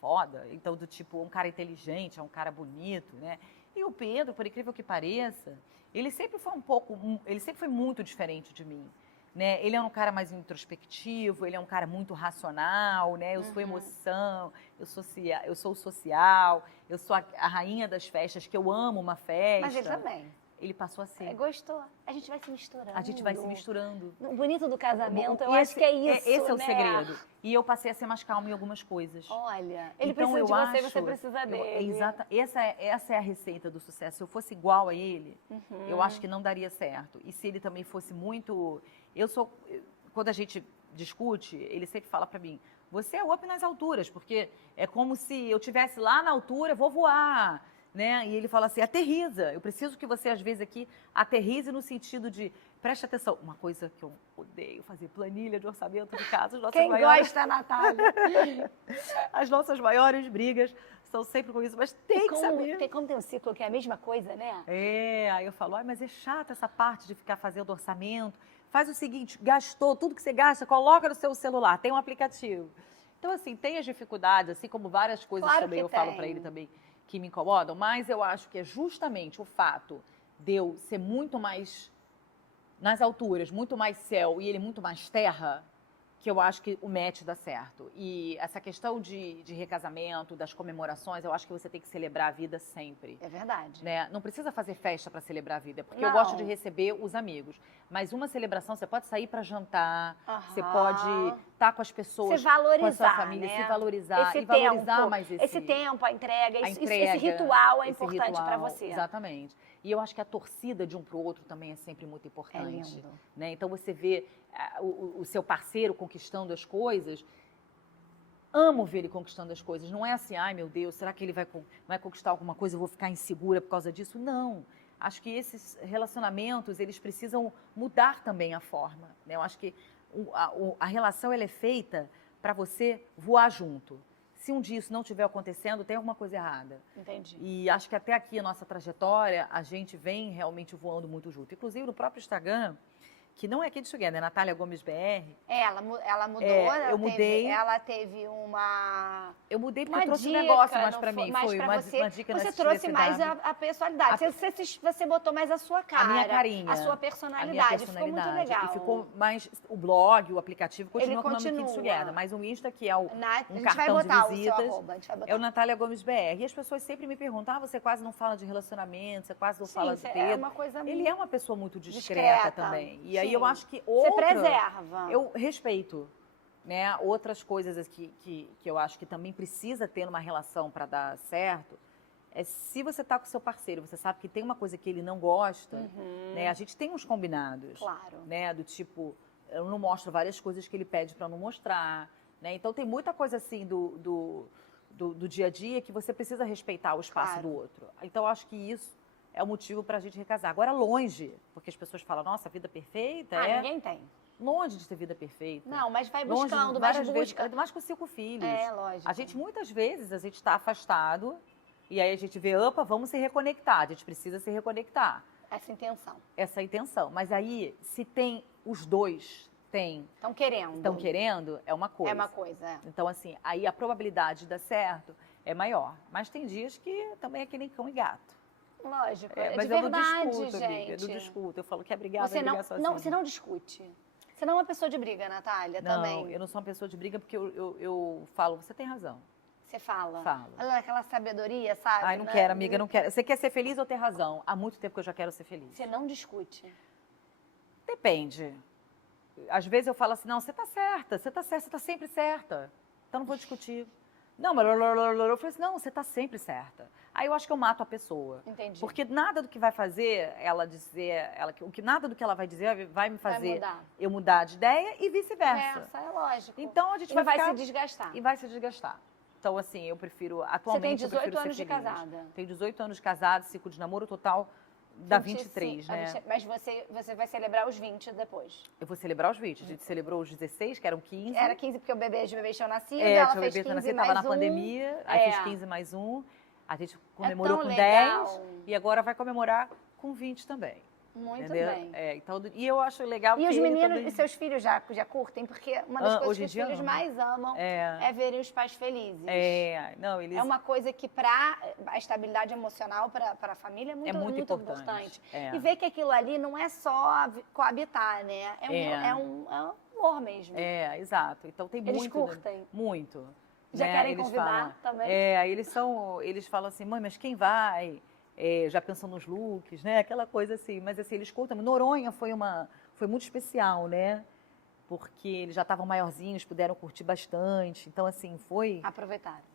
foda. Então, do tipo, um cara inteligente, é um cara bonito, né? E o Pedro, por incrível que pareça, ele sempre foi muito diferente de mim. Né? Ele é um cara mais introspectivo, ele é um cara muito racional, né? Eu sou emoção, eu sou o social, eu sou a rainha das festas, que eu amo uma festa. Mas ele também. Ele passou a ser. Gostou. A gente vai se misturando. A gente vai se misturando. O bonito do casamento, eu Esse- acho que é isso, Esse é o né? segredo. E eu passei a ser mais calma em algumas coisas. Olha, ele Então, precisa eu de você e acho- você precisa dele. Exata, essa é a receita do sucesso. Se eu fosse igual a ele, eu acho que não daria certo. E se ele também fosse muito... Quando a gente discute, ele sempre fala pra mim, você é up nas alturas, porque é como se eu estivesse lá na altura, vou voar. Né? E ele fala assim, aterriza. Eu preciso que você, às vezes, aqui aterrize no sentido de, preste atenção. Uma coisa que eu odeio fazer, planilha de orçamento de casa. Quem gosta, Natália? As nossas maiores brigas são sempre com isso, mas tem que saber. Como tem um ciclo que é a mesma coisa, né? Aí eu falo, mas é chato essa parte de ficar fazendo orçamento. Faz o seguinte, gastou tudo que você gasta, coloca no seu celular, tem um aplicativo. Então, assim, tem as dificuldades, assim como várias coisas Claro também que eu falo tem. para ele também que me incomodam, mas eu acho que é justamente o fato de eu ser muito mais nas alturas, muito mais céu e ele muito mais terra, que eu acho que o match dá certo. E essa questão de recasamento, das comemorações, eu acho que você tem que celebrar a vida sempre. É verdade. Né? Não precisa fazer festa para celebrar a vida, porque Não. eu gosto de receber os amigos. Mas uma celebração, você pode sair para jantar, você pode estar com as pessoas, Se valorizar, com a sua família, né? se valorizar Esse e valorizar tempo, mais esse tempo, a entrega, a esse entrega, ritual é esse importante para ritual, você. Exatamente. E eu acho que a torcida de um para o outro também é sempre muito importante. lindo. Né? Então você vê o seu parceiro conquistando as coisas. Amo ver ele conquistando as coisas. Não é assim, ai meu Deus, será que ele vai conquistar alguma coisa e eu vou ficar insegura por causa disso? Não. Acho que esses relacionamentos, eles precisam mudar também a forma. Né? Eu acho que a relação ela é feita para você voar junto. Se um dia isso não estiver acontecendo, tem alguma coisa errada. Entendi. E acho que até aqui a nossa trajetória, a gente vem realmente voando muito junto. Inclusive no próprio Instagram, que não é aqui de Suguena, é Natália Gomes BR. Ela mudou, eu mudei. Ela teve uma... Eu mudei porque Uma eu trouxe dica, um negócio mais não para mim. mais Foi pra uma dica na Você trouxe STCW. mais a personalidade. Você botou mais a sua cara. A minha carinha. A sua A personalidade. minha Ficou muito personalidade. legal. E ficou mais... O blog, o aplicativo, continua Ele com o nome continua. Kid Suguena. Mas o Insta, que é um A gente vai cartão botar de o visitas, seu arroba. A gente vai botar. é o Natália Gomes BR. E as pessoas sempre me perguntam, você quase não fala de relacionamento, você quase não fala de Sim, é Pedro. uma coisa Ele é uma pessoa muito discreta, discreta, também. E aí sim. eu acho que Você outra... preserva. Eu respeito, né? Outras coisas que eu acho que também precisa ter numa relação para dar certo é se você tá com o seu parceiro, você sabe que tem uma coisa que ele não gosta, né? A gente tem uns combinados, Claro. né? Do tipo, eu não mostro várias coisas que ele pede para não mostrar, né? Então tem muita coisa assim do dia a dia que você precisa respeitar o espaço Claro. do outro. Então eu acho que isso é o motivo para a gente recasar. Agora longe, porque as pessoas falam, nossa, vida perfeita Ninguém tem. longe de ter vida perfeita. Não, mas vai Longe, buscando, vai várias vezes, busca. ainda mais com 5 filhos. É, lógico. A gente, muitas vezes, a gente está afastado e aí a gente vê, opa, vamos se reconectar. A gente precisa se reconectar. Essa intenção. essa intenção. Mas aí, se tem os dois Estão querendo. estão querendo, é uma coisa. É uma coisa, é. Então, assim, aí a probabilidade de dar certo é maior. Mas tem dias que também é que nem cão e gato. Lógico, é mas de eu verdade, não discuto, gente. amiga. Eu não discuto. Eu falo, quer brigar, Você vai não, brigar sozinha. não, você não discute. Você não é uma pessoa de briga, Natália, Não, também. eu não sou uma pessoa de briga porque eu falo, você tem razão. Você fala. Falo. Olha aquela sabedoria, sabe? Ai, não né? quero, amiga, não quero. Você quer ser feliz ou ter razão? Há muito tempo que eu já quero ser feliz. Você não discute. Depende. Às vezes eu falo assim, não, você tá certa, você tá sempre certa. Então não vou discutir. Não, mas eu falei assim, não, você tá sempre certa. Aí eu acho que eu mato a pessoa. Entendi. Porque nada do que vai fazer ela dizer, nada do que ela vai dizer vai me fazer mudar. eu mudar de ideia e vice-versa. Essa é lógico. Então a gente E vai vai ficar se desgastar. e vai se desgastar. Então assim, eu prefiro atualmente Você tem 18 eu prefiro anos ser de feliz. casada. Tenho 18 anos de casada, ciclo de namoro total dá 23, 25, né? Mas você vai celebrar os 20 depois. Eu vou celebrar os 20. A gente celebrou os 16, que eram 15. Era 15 porque os bebês tinham nascido, É, ela tinha o fez bebê 15 nascido, mais tava na um. pandemia, aí É. fez 15 mais um. A gente comemorou tão com legal. 10 e agora vai comemorar com 20 também. Muito Entendeu? bem. É, então, e eu acho legal E que os ele meninos também- e seus filhos já curtem, porque uma das coisas hoje que em os dia filhos amam. mais amam é verem os pais felizes. Não, eles... É uma coisa que, para a estabilidade emocional para a família, é muito importante. É. E ver que aquilo ali não é só coabitar, né? É um amor mesmo. É, exato. Então tem Eles muito... curtem. Muito. Já né? querem Eles convidar falam- também? Aí eles falam assim, mãe, mas quem vai? Já pensando nos looks, né? Aquela coisa assim. Mas assim, eles curtem. Noronha foi muito especial, né? Porque eles já estavam maiorzinhos, puderam curtir bastante. Então, assim,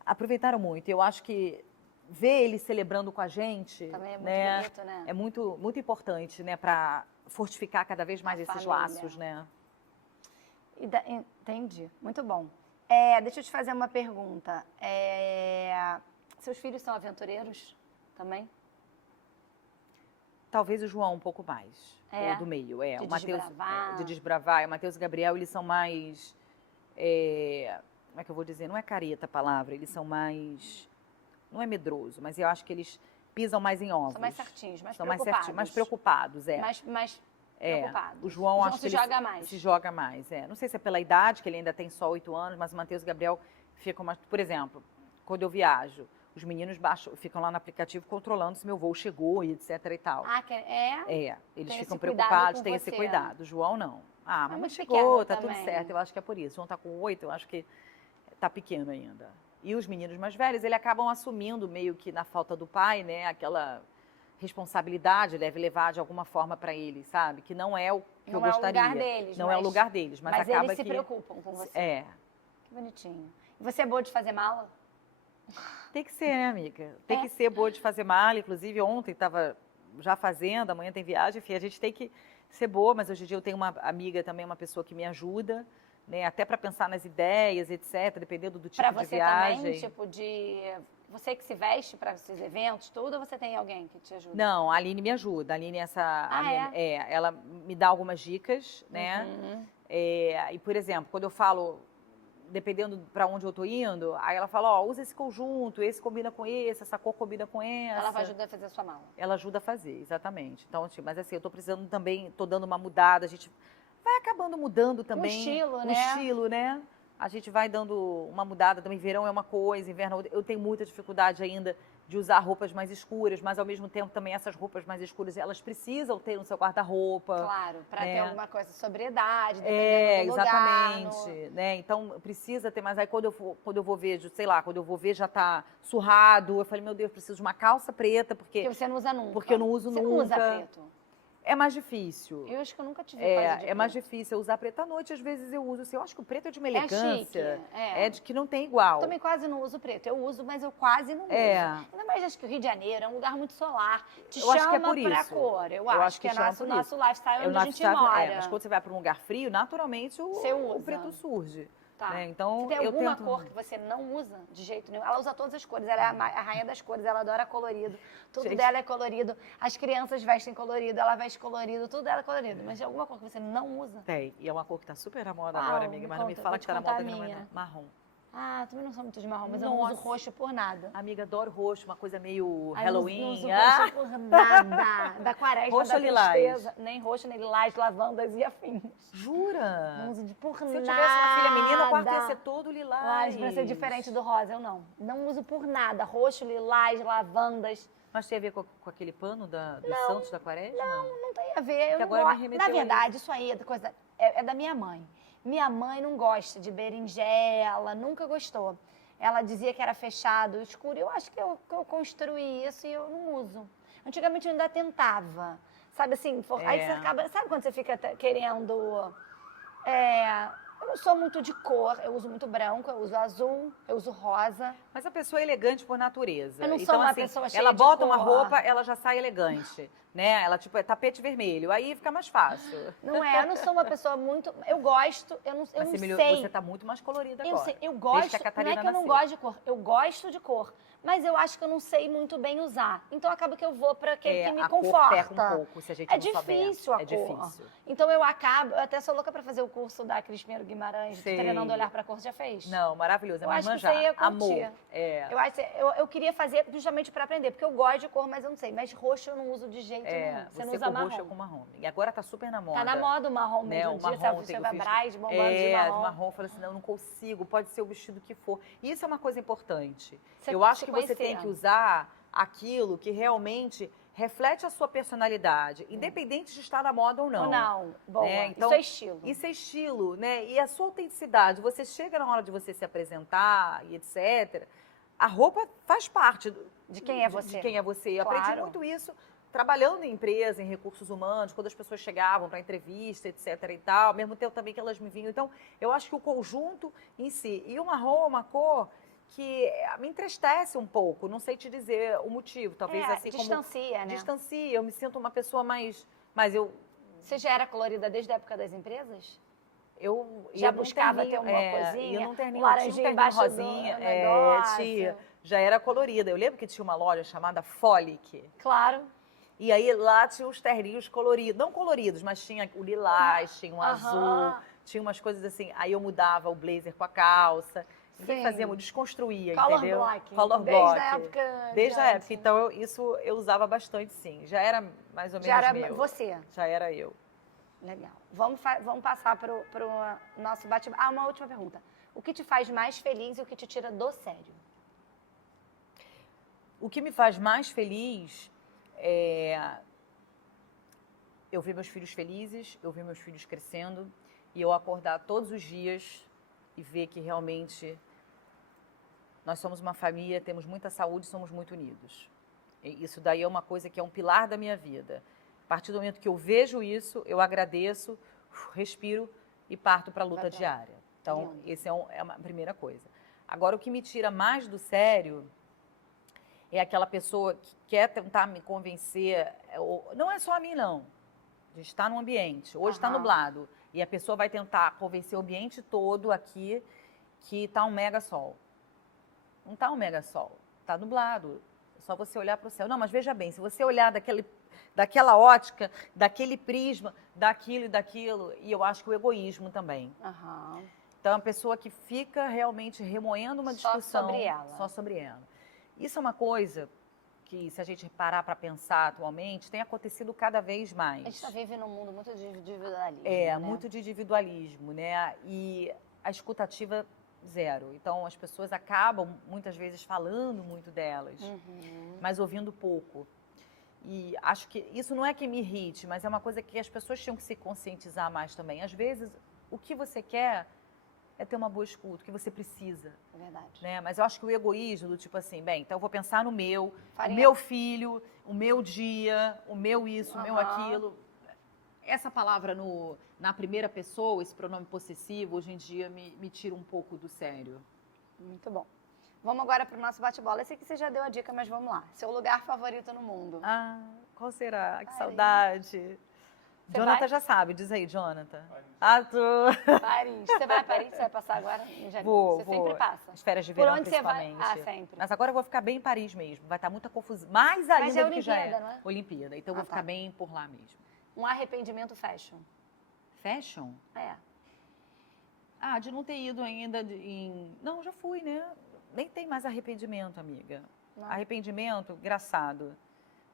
aproveitaram muito. Eu acho que ver eles celebrando com a gente Também é muito né, bonito, né? é muito, muito importante, né? Para fortificar cada vez mais esses família. laços, né? Entendi. Muito bom. Deixa eu te fazer uma pergunta. Seus filhos são aventureiros também? Talvez o João um pouco mais. É? O do meio, De o Mateus, desbravar. de desbravar. O Mateus e o Gabriel, eles são mais... como é que eu vou dizer? Não é careta a palavra. Eles são mais... Não é medroso, mas eu acho que eles pisam mais em ovos. São mais certinhos, mais São preocupados. mais preocupados, Mais preocupados. O João acho se que ele joga mais. se joga mais. Não sei se é pela idade, que ele ainda tem só 8 anos, mas o Mateus e o Gabriel ficam mais... Por exemplo, quando eu viajo, os meninos ficam lá no aplicativo controlando se meu voo chegou e etc e tal. Eles Tem ficam esse cuidado preocupados, com têm esse você. cuidado. O João não. Mas muito chegou, pequeno tá tudo também. certo. Eu acho que é por isso. O João tá com 8, eu acho que tá pequeno ainda. E os meninos mais velhos, eles acabam assumindo meio que na falta do pai, né? Aquela responsabilidade deve levar de alguma forma para eles, sabe? Que não é o que eu gostaria. Não é o lugar deles. Não é o lugar deles, mas acaba eles se que... preocupam com você. É. Que bonitinho. E você é boa de fazer mala? Tem que ser, né, amiga? Tem que ser boa de fazer mala. Inclusive, ontem estava já fazendo, amanhã tem viagem. Enfim, a gente tem que ser boa, mas hoje em dia eu tenho uma amiga também, uma pessoa que me ajuda, né? Até para pensar nas ideias, etc., dependendo do tipo de viagem. Pra você também, tipo de... Você que se veste para esses eventos, tudo, ou você tem alguém que te ajuda? Não, a Aline me ajuda. A Aline ela me dá algumas dicas, né? Uhum. E, por exemplo, quando eu falo, dependendo para onde eu tô indo, aí ela fala, ó, usa esse conjunto, esse combina com esse, essa cor combina com essa. Ela vai ajudar a fazer a sua mala. Ela ajuda a fazer, exatamente. Então, tipo, mas assim, eu tô precisando também, tô dando uma mudada, a gente vai acabando mudando também. O estilo, né? A gente vai dando uma mudada também. Verão é uma coisa, inverno é outra. Eu tenho muita dificuldade ainda de usar roupas mais escuras, mas ao mesmo tempo também essas roupas mais escuras, elas precisam ter no seu guarda-roupa. Claro, para ter alguma coisa de sobriedade, dependendo do exatamente, lugar. né? Então precisa ter, mas aí quando eu vou ver, sei lá, quando eu vou ver já tá surrado, eu falei, meu Deus, preciso de uma calça preta, porque você não usa nunca. Porque eu não uso você nunca. Não usa preto. É mais difícil. Eu acho que eu nunca tive coisa de preto. É mais difícil eu usar preto à noite, às vezes eu uso assim. Eu acho que o preto é de uma É elegância. chique, É de que não tem igual. Eu também quase não uso preto. Eu uso, mas eu quase não uso. Ainda mais acho que o Rio de Janeiro é um lugar muito solar. Te Eu acho que é chama por pra isso. cor. Eu Eu acho que é chama por nosso isso. lifestyle onde a gente mora. Mas quando você vai para um lugar frio, naturalmente Você o usa. preto surge. Tá. Né? Então, você tem eu alguma tento... cor que você não usa de jeito nenhum? Ela usa todas as cores, ela é a rainha das cores, ela adora colorido. Tudo Gente. dela é colorido. As crianças vestem colorido, ela veste colorido, tudo dela é colorido. Mas tem alguma cor que você não usa? Tem. E é uma cor que tá super na moda Qual? agora, amiga. Me Mas não me conta, fala vou que te tá na contar moda a que não é minha. marrom. Ah, também não sou muito de marrom, mas eu não uso Nossa. roxo por nada. Amiga, adoro roxo, uma coisa meio Ai, Halloween. Não uso Ah, roxo por nada. Da quaresma, Roxo da ou lilás? tristeza. Nem roxo, nem lilás, lavandas e afins. Não jura? uso por Se nada. eu tivesse uma filha menina, o quarto ia ser todo lilás. Ai, pra ser diferente do rosa, eu não. Não uso por nada. Roxo, lilás, lavandas. Mas tem a ver com aquele pano dos Santos da Quaresma? Não tem a ver. Eu Que não agora me gosto. remeteu Na a verdade, isso aí é da minha mãe. Minha mãe não gosta de berinjela, nunca gostou. Ela dizia que era fechado, escuro. Eu acho que eu construí isso e eu não uso. Antigamente eu ainda tentava. Sabe assim, aí você acaba. Sabe quando você fica querendo. Eu não sou muito de cor, eu uso muito branco, eu uso azul, eu uso rosa. Mas a pessoa é elegante por natureza. Eu não sou então, uma assim, pessoa cheia ela de bota uma cor. roupa, ela já sai elegante, né? Ela, tipo, é tapete vermelho. Aí fica mais fácil. Não é, eu não sou uma pessoa muito. Eu gosto, eu não Mas sei. você tá muito mais colorida Eu agora. sei, eu Desde gosto, que a não é Catarina que eu não nasceu. gosto de cor, eu gosto de cor, mas eu acho que eu não sei muito bem usar. Então acaba que eu vou para aquele que me a conforta. cor peca um pouco, se a gente É não souber. difícil a É cor. difícil. Então eu até sou louca para fazer o curso da Cris Pinheiro Guimarães, Sei. treinando olhar para cor, já fez? Não, maravilhoso. A Eu minha acho irmã que você já ia amou. curtir. Eu queria fazer justamente para aprender, porque eu gosto de cor, mas eu não sei. Mas roxo eu não uso de jeito nenhum. Você não usa com marrom. roxo com marrom. E agora tá super na moda. Tá na moda o marrom Né? mesmo. O Um dia marrom, você eu vai fiz- Brás bombando de marrom. Eu falei assim, não, eu não consigo, pode ser o vestido que for. E isso é uma coisa importante. Você Eu acho se que você tem conhecer. que usar aquilo que realmente reflete a sua personalidade, independente de estar na moda ou não. Ou não, boa. Né? Então, Isso é estilo. Isso é estilo, né? E a sua autenticidade. Você chega na hora de você se apresentar e etc. A roupa faz parte De quem é você. De quem é você. Eu Claro. aprendi muito isso trabalhando em empresa, em recursos humanos, quando as pessoas chegavam para entrevista, etc e tal, ao mesmo tempo também que elas me vinham. Então, eu acho que o conjunto em si. E o marrom é uma cor que me entristece um pouco, não sei te dizer o motivo, talvez assim distancia, como... né? Distancia, eu me sinto uma pessoa mais... Mas eu... Você já era colorida desde a época das empresas? Eu Já ia num buscava terninho, ter uma coisinha, ia num terninho, laranjinha tinha um terninho embaixo do rosinha, negócio. tinha, já era colorida. Eu lembro que tinha uma loja chamada Folic. Claro. E aí lá tinha os terninhos coloridos, não coloridos, mas tinha o lilás, tinha o azul, tinha umas coisas assim. Aí eu mudava o blazer com a calça. Ninguém Sim. fazia, desconstruía, Color entendeu? block. Color Desde block. a época. Desde a de época. antes. Então isso eu usava bastante, sim. Já era mais ou menos Já era meu. você. Já era eu. Legal. Vamos passar pro nosso bate-papo. Ah, uma última pergunta. O que te faz mais feliz e o que te tira do sério? O que me faz mais feliz é eu ver meus filhos felizes, eu ver meus filhos crescendo e eu acordar todos os dias e ver que realmente nós somos uma família, temos muita saúde, somos muito unidos. E isso daí é uma coisa que é um pilar da minha vida. A partir do momento que eu vejo isso, eu agradeço, respiro e parto para a luta Bacana. diária. Então, Lindo. esse é uma primeira coisa. Agora, o que me tira mais do sério é aquela pessoa que quer tentar me convencer, não é só a mim, não. A gente está num ambiente, hoje está nublado, e a pessoa vai tentar convencer o ambiente todo aqui que está um mega sol. Não está um mega sol, está nublado. É só você olhar para o céu. Não, mas veja bem, se você olhar daquela ótica, daquele prisma, daquilo e daquilo, e eu acho que o egoísmo também. Aham. Então, é uma pessoa que fica realmente remoendo uma Só discussão. sobre ela. Só sobre ela. Isso é uma coisa que, se a gente parar para pensar atualmente, tem acontecido cada vez mais. A gente tá vive num mundo muito de individualismo. É, né? muito de individualismo, né? E a escutativa zero. Então, as pessoas acabam, muitas vezes, falando muito delas, mas ouvindo pouco. E acho que isso não é que me irrite, mas é uma coisa que as pessoas tinham que se conscientizar mais também. Às vezes, o que você quer é ter uma boa escuta, o que você precisa, É verdade. né? Mas eu acho que o egoísmo do tipo assim, bem, então eu vou pensar no meu, Farinha. o meu filho, o meu dia, o meu isso, o meu Aham. aquilo. Essa palavra na primeira pessoa, esse pronome possessivo, hoje em dia me tira um pouco do sério. Muito bom. Vamos agora pro nosso bate-bola. Esse aqui você já deu a dica, mas vamos lá. Seu lugar favorito no mundo. Ah, qual será? Que Paris. saudade. Você Jonathan vai? já sabe, diz aí, Jonathan. Ah, tô. Paris. Você vai a Paris? Você vai passar agora em janeiro? Vou, Você vou. sempre passa. As férias de Por verão, onde você vai? principalmente. Ah, sempre. Mas agora eu vou ficar bem em Paris mesmo. Vai estar muita confusão. Mais ainda Mas é do que já é. Olimpíada, não é? Olimpíada. Então eu Ah, vou ficar tá. bem por lá mesmo. Um arrependimento fashion. Fashion? É. De não ter ido ainda Não, já fui, né? Nem tem mais arrependimento, amiga. Não. Arrependimento, engraçado.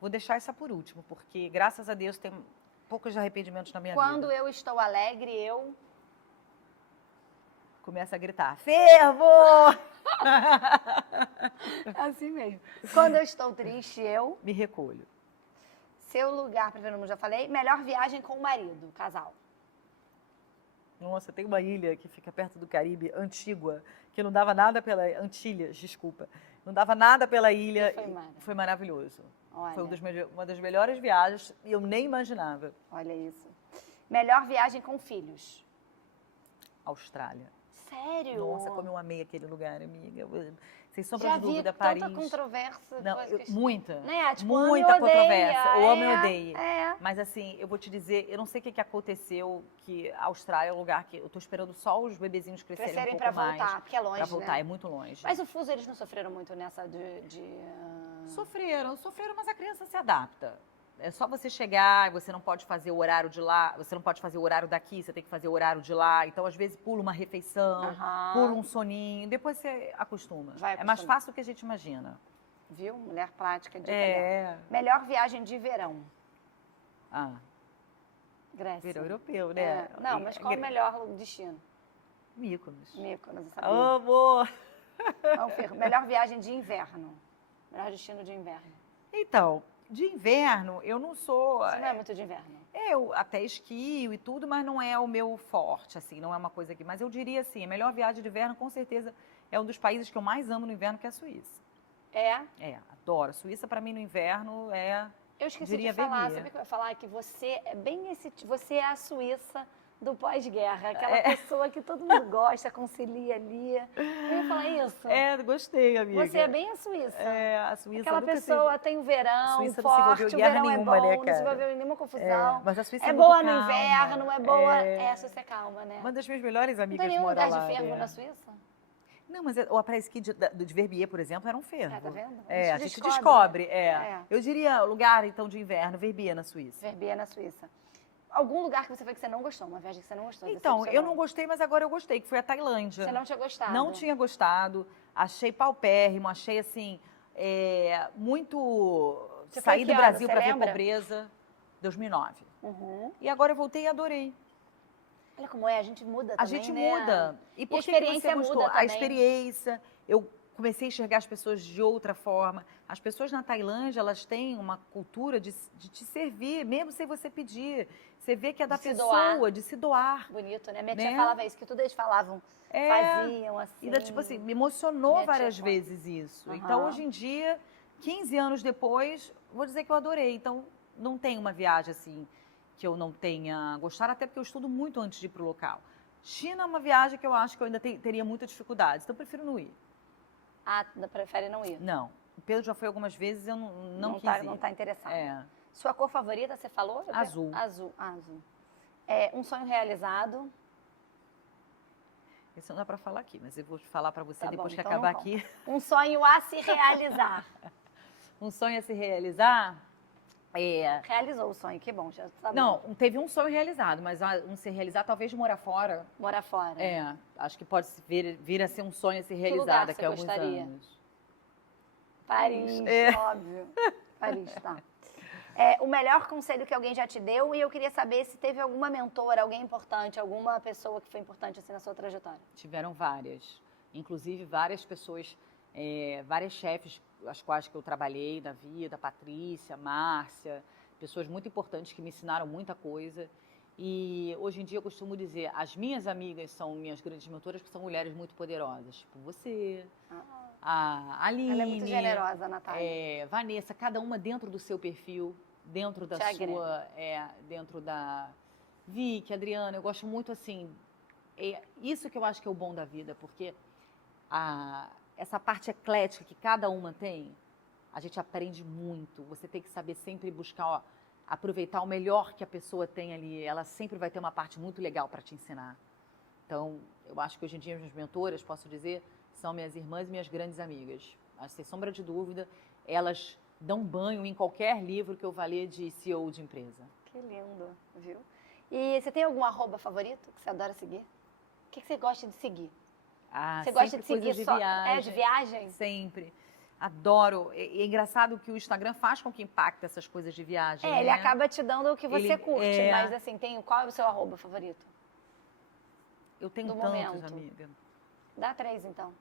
Vou deixar essa por último, porque graças a Deus tem poucos arrependimentos na minha Quando vida. eu estou alegre, eu... Começa a gritar, fervo! Assim mesmo. Quando eu estou triste, eu... Me recolho. Seu lugar preferido, como já falei. Melhor viagem com o marido, casal. Nossa, tem uma ilha que fica perto do Caribe, Antígua, que não dava nada pela... Antilhas, desculpa. Não dava nada pela ilha. E Foi maravilhoso. Olha, Foi uma das melhores viagens e eu nem imaginava. olha isso. Melhor viagem com filhos. Austrália. Sério? Nossa, como eu amei aquele lugar, amiga. Sem sombra Já de vi dúvida, tanta Paris. controvérsia. Não, coisa que- muita. Né? Tipo, muita ame ou odeia. controvérsia. Ou amo e odeio. É. Mas assim, eu vou te dizer, eu não sei o que aconteceu, que a Austrália é um lugar que eu tô esperando só os bebezinhos crescerem um Crescerem pouco pra mais. voltar, porque é longe, Pra voltar, né? é muito longe. Mas o fuso, eles não sofreram muito nessa Sofreram, mas a criança se adapta. É só você chegar, você não pode fazer o horário de lá, você não pode fazer o horário daqui, você tem que fazer o horário de lá. Então, às vezes, pula uma refeição, Aham. pula um soninho, depois você acostuma. Vai É mais acostumando. fácil do que a gente imagina. Viu? Mulher prática de É. Melhor viagem de verão. Grécia. Verão europeu, É. né? Não, mas qual o melhor destino? Mykonos. Mykonos, eu sabia. Amor! Vamos ver. Melhor viagem de inverno. Melhor destino de inverno. Então, de inverno, eu não sou... Você não é muito de inverno. Eu até esquio e tudo, mas não é o meu forte, assim, não é uma coisa que... Mas eu diria assim, a melhor viagem de inverno, com certeza, é um dos países que eu mais amo no inverno, que é a Suíça. É? É, adoro. Suíça, para mim, no inverno, é... Eu esqueci Diria de falar, Verbier. sabe o que eu ia falar? Que você é bem esse... Você é a Suíça do pós-guerra. Aquela É. pessoa que todo mundo gosta, concilia ali. Eu ia falar isso. É, gostei, amiga. Você é bem a Suíça. É, a Suíça Aquela nunca pessoa tem o verão Suíça não se envolveu forte, em o guerra verão nenhuma, é bom, né, não se cara? envolveu em nenhuma confusão. Mas a Suíça É muito boa no calma. inverno, é boa... É. Essa você é calma, né? Uma das minhas melhores Não amigas tem nenhum mora lugar lá. de fervo é. na Suíça? Não, mas o praia-esqui de Verbier, por exemplo, era um fervo. É, tá vendo? É, a A gente gente descobre, descobre. É. Eu diria lugar, então, de inverno, Verbier, na Suíça. Verbier na Suíça. Algum lugar que você foi que você não gostou? Uma viagem que você não gostou? Então, eu decepcionou? não gostei, mas agora eu gostei, que foi a Tailândia. Você não tinha gostado? Não tinha gostado, achei paupérrimo, achei assim, muito Você foi sair que do ano, Brasil você para ver lembra? pobreza, 2009. Uhum. E agora eu voltei e adorei. Olha como é, a gente muda A também, gente né? muda. E por a que que experiência você gostou? muda A também. experiência, eu comecei a enxergar as pessoas de outra forma. As pessoas na Tailândia, elas têm uma cultura de te servir, mesmo sem você pedir. Você vê que é da De se pessoa, doar. de se doar. Bonito, né? Minha Né? tia falava isso, que tudo eles falavam, faziam assim. E, tipo assim, me emocionou Minha tia várias fala. vezes isso. Aham. Então, hoje em dia, 15 anos depois, vou dizer que eu adorei. Então, não tem uma viagem assim que eu não tenha gostado, até porque eu estudo muito antes de ir para o local. China é uma viagem que eu acho que eu ainda teria muita dificuldade, então eu prefiro não ir. Ah, prefere não ir. Não. O Pedro já foi algumas vezes, eu não quis tá, ir. não tá interessado. É. Sua cor favorita, você falou? Azul. Azul, azul. É, um sonho realizado. Isso não dá para falar aqui, mas eu vou falar para você Tá depois bom, que então acabar não aqui. Um sonho a se realizar. Um sonho a se realizar Realizou o sonho, que bom, já tá bom. Não, teve um sonho realizado, mas um se realizar, talvez de morar fora. Morar fora. Acho que pode vir a ser um sonho a ser lugar realizado você daqui a alguns gostaria? anos. Paris, óbvio. Paris, tá. O melhor conselho que alguém já te deu, e eu queria saber se teve alguma mentora, alguém importante, alguma pessoa que foi importante assim na sua trajetória. Tiveram várias. Inclusive, várias pessoas, várias chefes, as quais que eu trabalhei na vida, Patrícia, Márcia, pessoas muito importantes que me ensinaram muita coisa. E hoje em dia eu costumo dizer, as minhas amigas são minhas grandes mentoras, que são mulheres muito poderosas, tipo você, a Aline. Ela é muito generosa, Natália. Vanessa, cada uma dentro do seu perfil, dentro da Te agrega. dentro da Vicky, Adriana, eu gosto muito assim, isso que eu acho que é o bom da vida, porque essa parte eclética que cada uma tem, a gente aprende muito, você tem que saber sempre buscar, aproveitar o melhor que a pessoa tem ali, ela sempre vai ter uma parte muito legal para te ensinar. Então, eu acho que hoje em dia minhas mentoras, posso dizer, são minhas irmãs e minhas grandes amigas. Mas, sem sombra de dúvida, elas dão banho em qualquer livro que eu vá ler de CEO de empresa. Que lindo, viu? E você tem algum arroba favorito que você adora seguir? que você gosta de seguir? Ah, Você gosta sempre de seguir coisas de só... viagem. É, de viagem? Sempre. Adoro. É engraçado que o Instagram faz com que impacte essas coisas de viagem, É, ele né? acaba te dando o que você Ele- curte, é. mas assim, qual é o seu arroba favorito? Eu tenho do tantos, momento. amiga. Dá 3, então.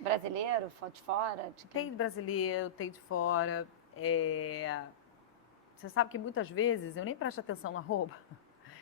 Brasileiro, foto de fora? De quem? Tem de brasileiro, tem de fora. Você sabe que muitas vezes eu nem presto atenção no arroba.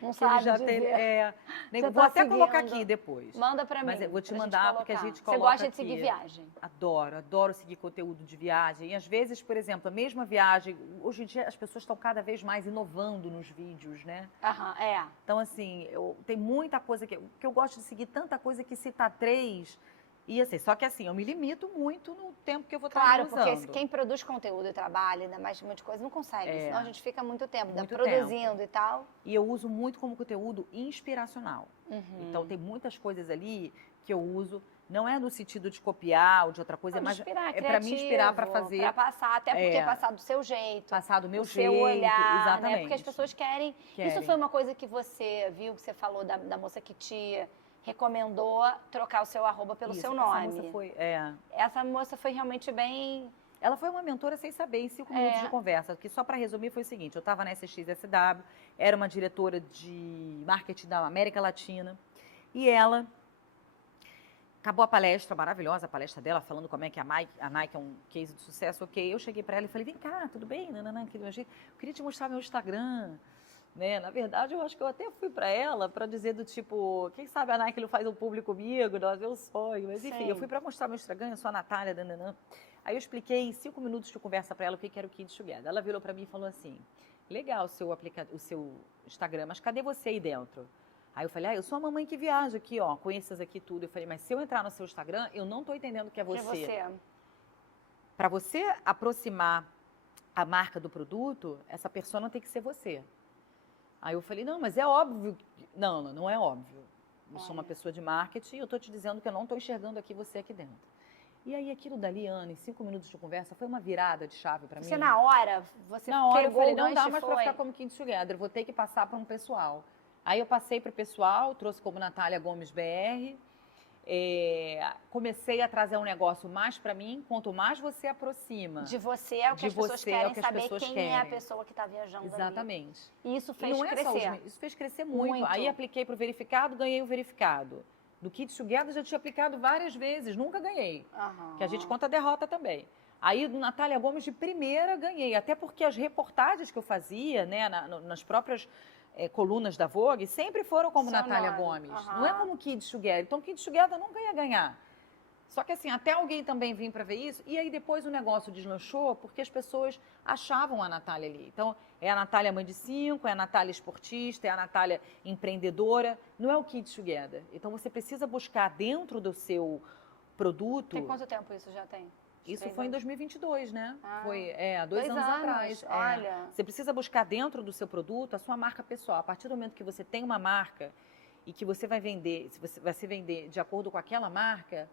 Não Que ele sabe já dizer. tem. Você Vou tá até colocar seguindo. aqui depois. Manda pra mim. Mas eu vou te pra gente mandar, porque a colocar. gente Você coloca gosta de seguir aqui. viagem? Adoro seguir conteúdo de viagem. E às vezes, por exemplo, a mesma viagem. Hoje em dia as pessoas estão cada vez mais inovando nos vídeos, né? Aham, é. Então, assim, tem muita coisa que eu gosto de seguir, tanta coisa que citar 3. E assim, só que assim, eu me limito muito no tempo que eu vou estar Claro, usando. porque quem produz conteúdo e trabalha, ainda mais um monte de coisa, não consegue. É. Senão a gente fica muito tempo Muito produzindo e tal. E eu uso muito como conteúdo inspiracional. Uhum. Então, tem muitas coisas ali que eu uso. Não é no sentido de copiar ou de outra coisa, Não, mas inspirar, é para me inspirar para criativo, fazer, Pra passar, até porque É. passar do seu jeito. passar do meu o jeito. seu olhar, Exatamente. né? Porque as pessoas querem. Querem. Isso foi uma coisa que você viu, que você falou da moça que te recomendou trocar o seu arroba pelo Isso, seu essa nome. moça foi, Essa moça foi realmente bem. Ela foi uma mentora sem saber, em 5 minutos de conversa. Que só para resumir foi o seguinte: eu estava na SXSW, era uma diretora de marketing da América Latina, e ela acabou a palestra, maravilhosa a palestra dela, falando como é que a Nike é um case de sucesso, ok. Eu cheguei para ela e falei: vem cá, tudo bem? Nananã, eu queria te mostrar meu Instagram. Né? Na verdade, eu acho que eu até fui para ela para dizer do tipo, quem sabe a Nike não faz um público comigo, nós eu sonho. Mas enfim, Sim. eu fui para mostrar meu Instagram, eu sou a Natália, nananã. Aí eu expliquei em 5 minutos de conversa para ela o que era o Kids Together. Ela virou para mim e falou assim: legal o seu Instagram, mas cadê você aí dentro? Aí eu falei: eu sou a mamãe que viaja aqui, ó, conheço aqui tudo. Eu falei: mas se eu entrar no seu Instagram, eu não estou entendendo que é você. Que você. Para você aproximar a marca do produto, essa persona tem que ser você. Aí eu falei: não, mas é óbvio. Não é óbvio. Eu sou uma pessoa de marketing e eu estou te dizendo que eu não estou enxergando aqui você aqui dentro. E aí aquilo dali, Ana, em 5 minutos de conversa, foi uma virada de chave para mim. Você na hora, você Na hora eu pegou falei: o não gancho dá e mais para foi. ficar como Kids Together, eu vou ter que passar para um pessoal. Aí eu passei para o pessoal, trouxe como Natália Gomes BR, comecei a trazer um negócio mais para mim. Quanto mais você aproxima. De você é o que De as pessoas você é o querem que as saber pessoas quem é a querem. pessoa que está viajando ali. Exatamente. E isso E fez não é só crescer. isso fez crescer muito. Muito. Aí apliquei para o verificado, ganhei o verificado. No Kids Together já tinha aplicado várias vezes, nunca ganhei. Aham. Que a gente conta a derrota também. Aí, do Natália Gomes, de primeira, ganhei. Até porque as reportagens que eu fazia, né, nas próprias colunas da Vogue, sempre foram como Seu Natália nome. Gomes. Aham. Não é como Kids Together. Então, Kids Together nunca ia ganhar. Só que assim, até alguém também vir para ver isso, e aí depois o negócio deslanchou, porque as pessoas achavam a Natália ali. Então, é a Natália mãe de 5, é a Natália esportista, é a Natália empreendedora, não é o Kids Together. Então, você precisa buscar dentro do seu produto... Tem quanto tempo isso já tem? Isso 3 foi em anos? 2022, né? Ah. Foi há 2 anos atrás. Olha. Você precisa buscar dentro do seu produto a sua marca pessoal. A partir do momento que você tem uma marca e que você vai vender, se você vai se vender de acordo com aquela marca,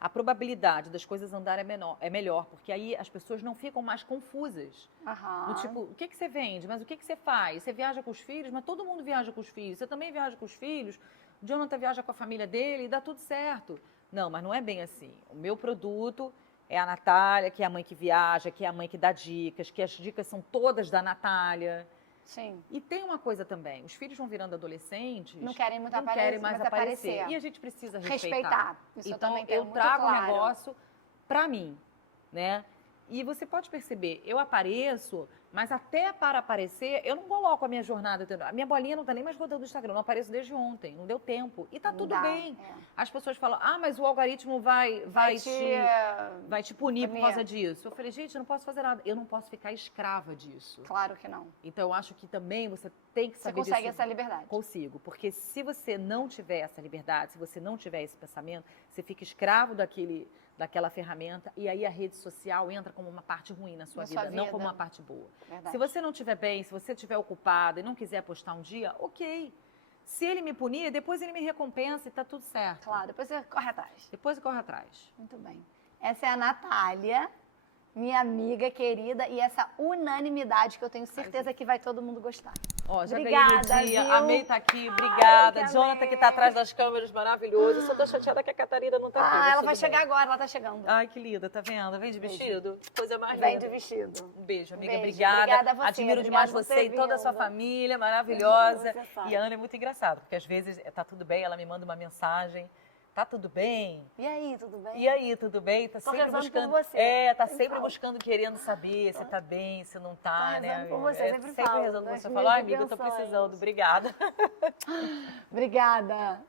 a probabilidade das coisas andarem é melhor, porque aí as pessoas não ficam mais confusas. Aham. Do tipo, o que você vende? Mas o que você faz? Você viaja com os filhos? Mas todo mundo viaja com os filhos. Você também viaja com os filhos? O Jonathan viaja com a família dele e dá tudo certo. Não, mas não é bem assim. O meu produto é a Natália, que é a mãe que viaja, que é a mãe que dá dicas, que as dicas são todas da Natália. Sim. E tem uma coisa também, os filhos vão virando adolescentes, Não querem muito não querem mais aparecer. E a gente precisa respeitar. Isso eu Então, também tenho eu muito trago claro. um negócio pra mim, né? E você pode perceber, eu apareço, mas até para aparecer, eu não coloco a minha jornada. A minha bolinha não tá nem mais rodando no Instagram, eu não apareço desde ontem, não deu tempo. E tá Não tudo dá, bem. é. As pessoas falam: mas o algoritmo vai te punir por causa disso. Eu falei: gente, eu não posso fazer nada. Eu não posso ficar escrava disso. Claro que não. Então, eu acho que também você tem que Você saber consegue disso. essa liberdade. Consigo, porque se você não tiver essa liberdade, se você não tiver esse pensamento, você fica escravo daquela ferramenta e aí a rede social entra como uma parte ruim na sua vida, não como uma parte boa. Verdade. Se você não estiver bem, se você estiver ocupada e não quiser postar um dia, ok. Se ele me punir, depois ele me recompensa e tá tudo certo. Claro, depois você corre atrás. Depois eu corro atrás. Muito bem. Essa é a Natália, minha amiga querida, e essa unanimidade que eu tenho certeza que vai todo mundo gostar. Ó, já Obrigada, ganhei meu dia. viu? Amei estar aqui, obrigada. que Jonathan, que tá atrás das câmeras, maravilhoso. Eu só tô chateada que a Catarina não tá aqui. Ah, mas ela tudo vai bem. chegar agora, ela tá chegando. Ai, que linda, tá vendo? Vem de vestido? Coisa mais Vem linda. de vestido. Um beijo, amiga. Beijo. Obrigada. Obrigada a você, Admiro demais obrigada por você ter e toda a sua vindo. família maravilhosa. Você sabe. E a Ana é muito engraçada, porque às vezes tá tudo bem, ela me manda uma mensagem. Tá tudo bem? E aí, tudo bem? E aí, tudo bem? Tá Tô sempre rezando buscando. por você. Tá Sempre sempre falo. buscando, querendo saber se tá bem, se não tá, Tô né? rezando por você, sempre sempre falo, rezando por das você. minhas Fala, amiga, eu tô intenções. precisando. Obrigada. Obrigada.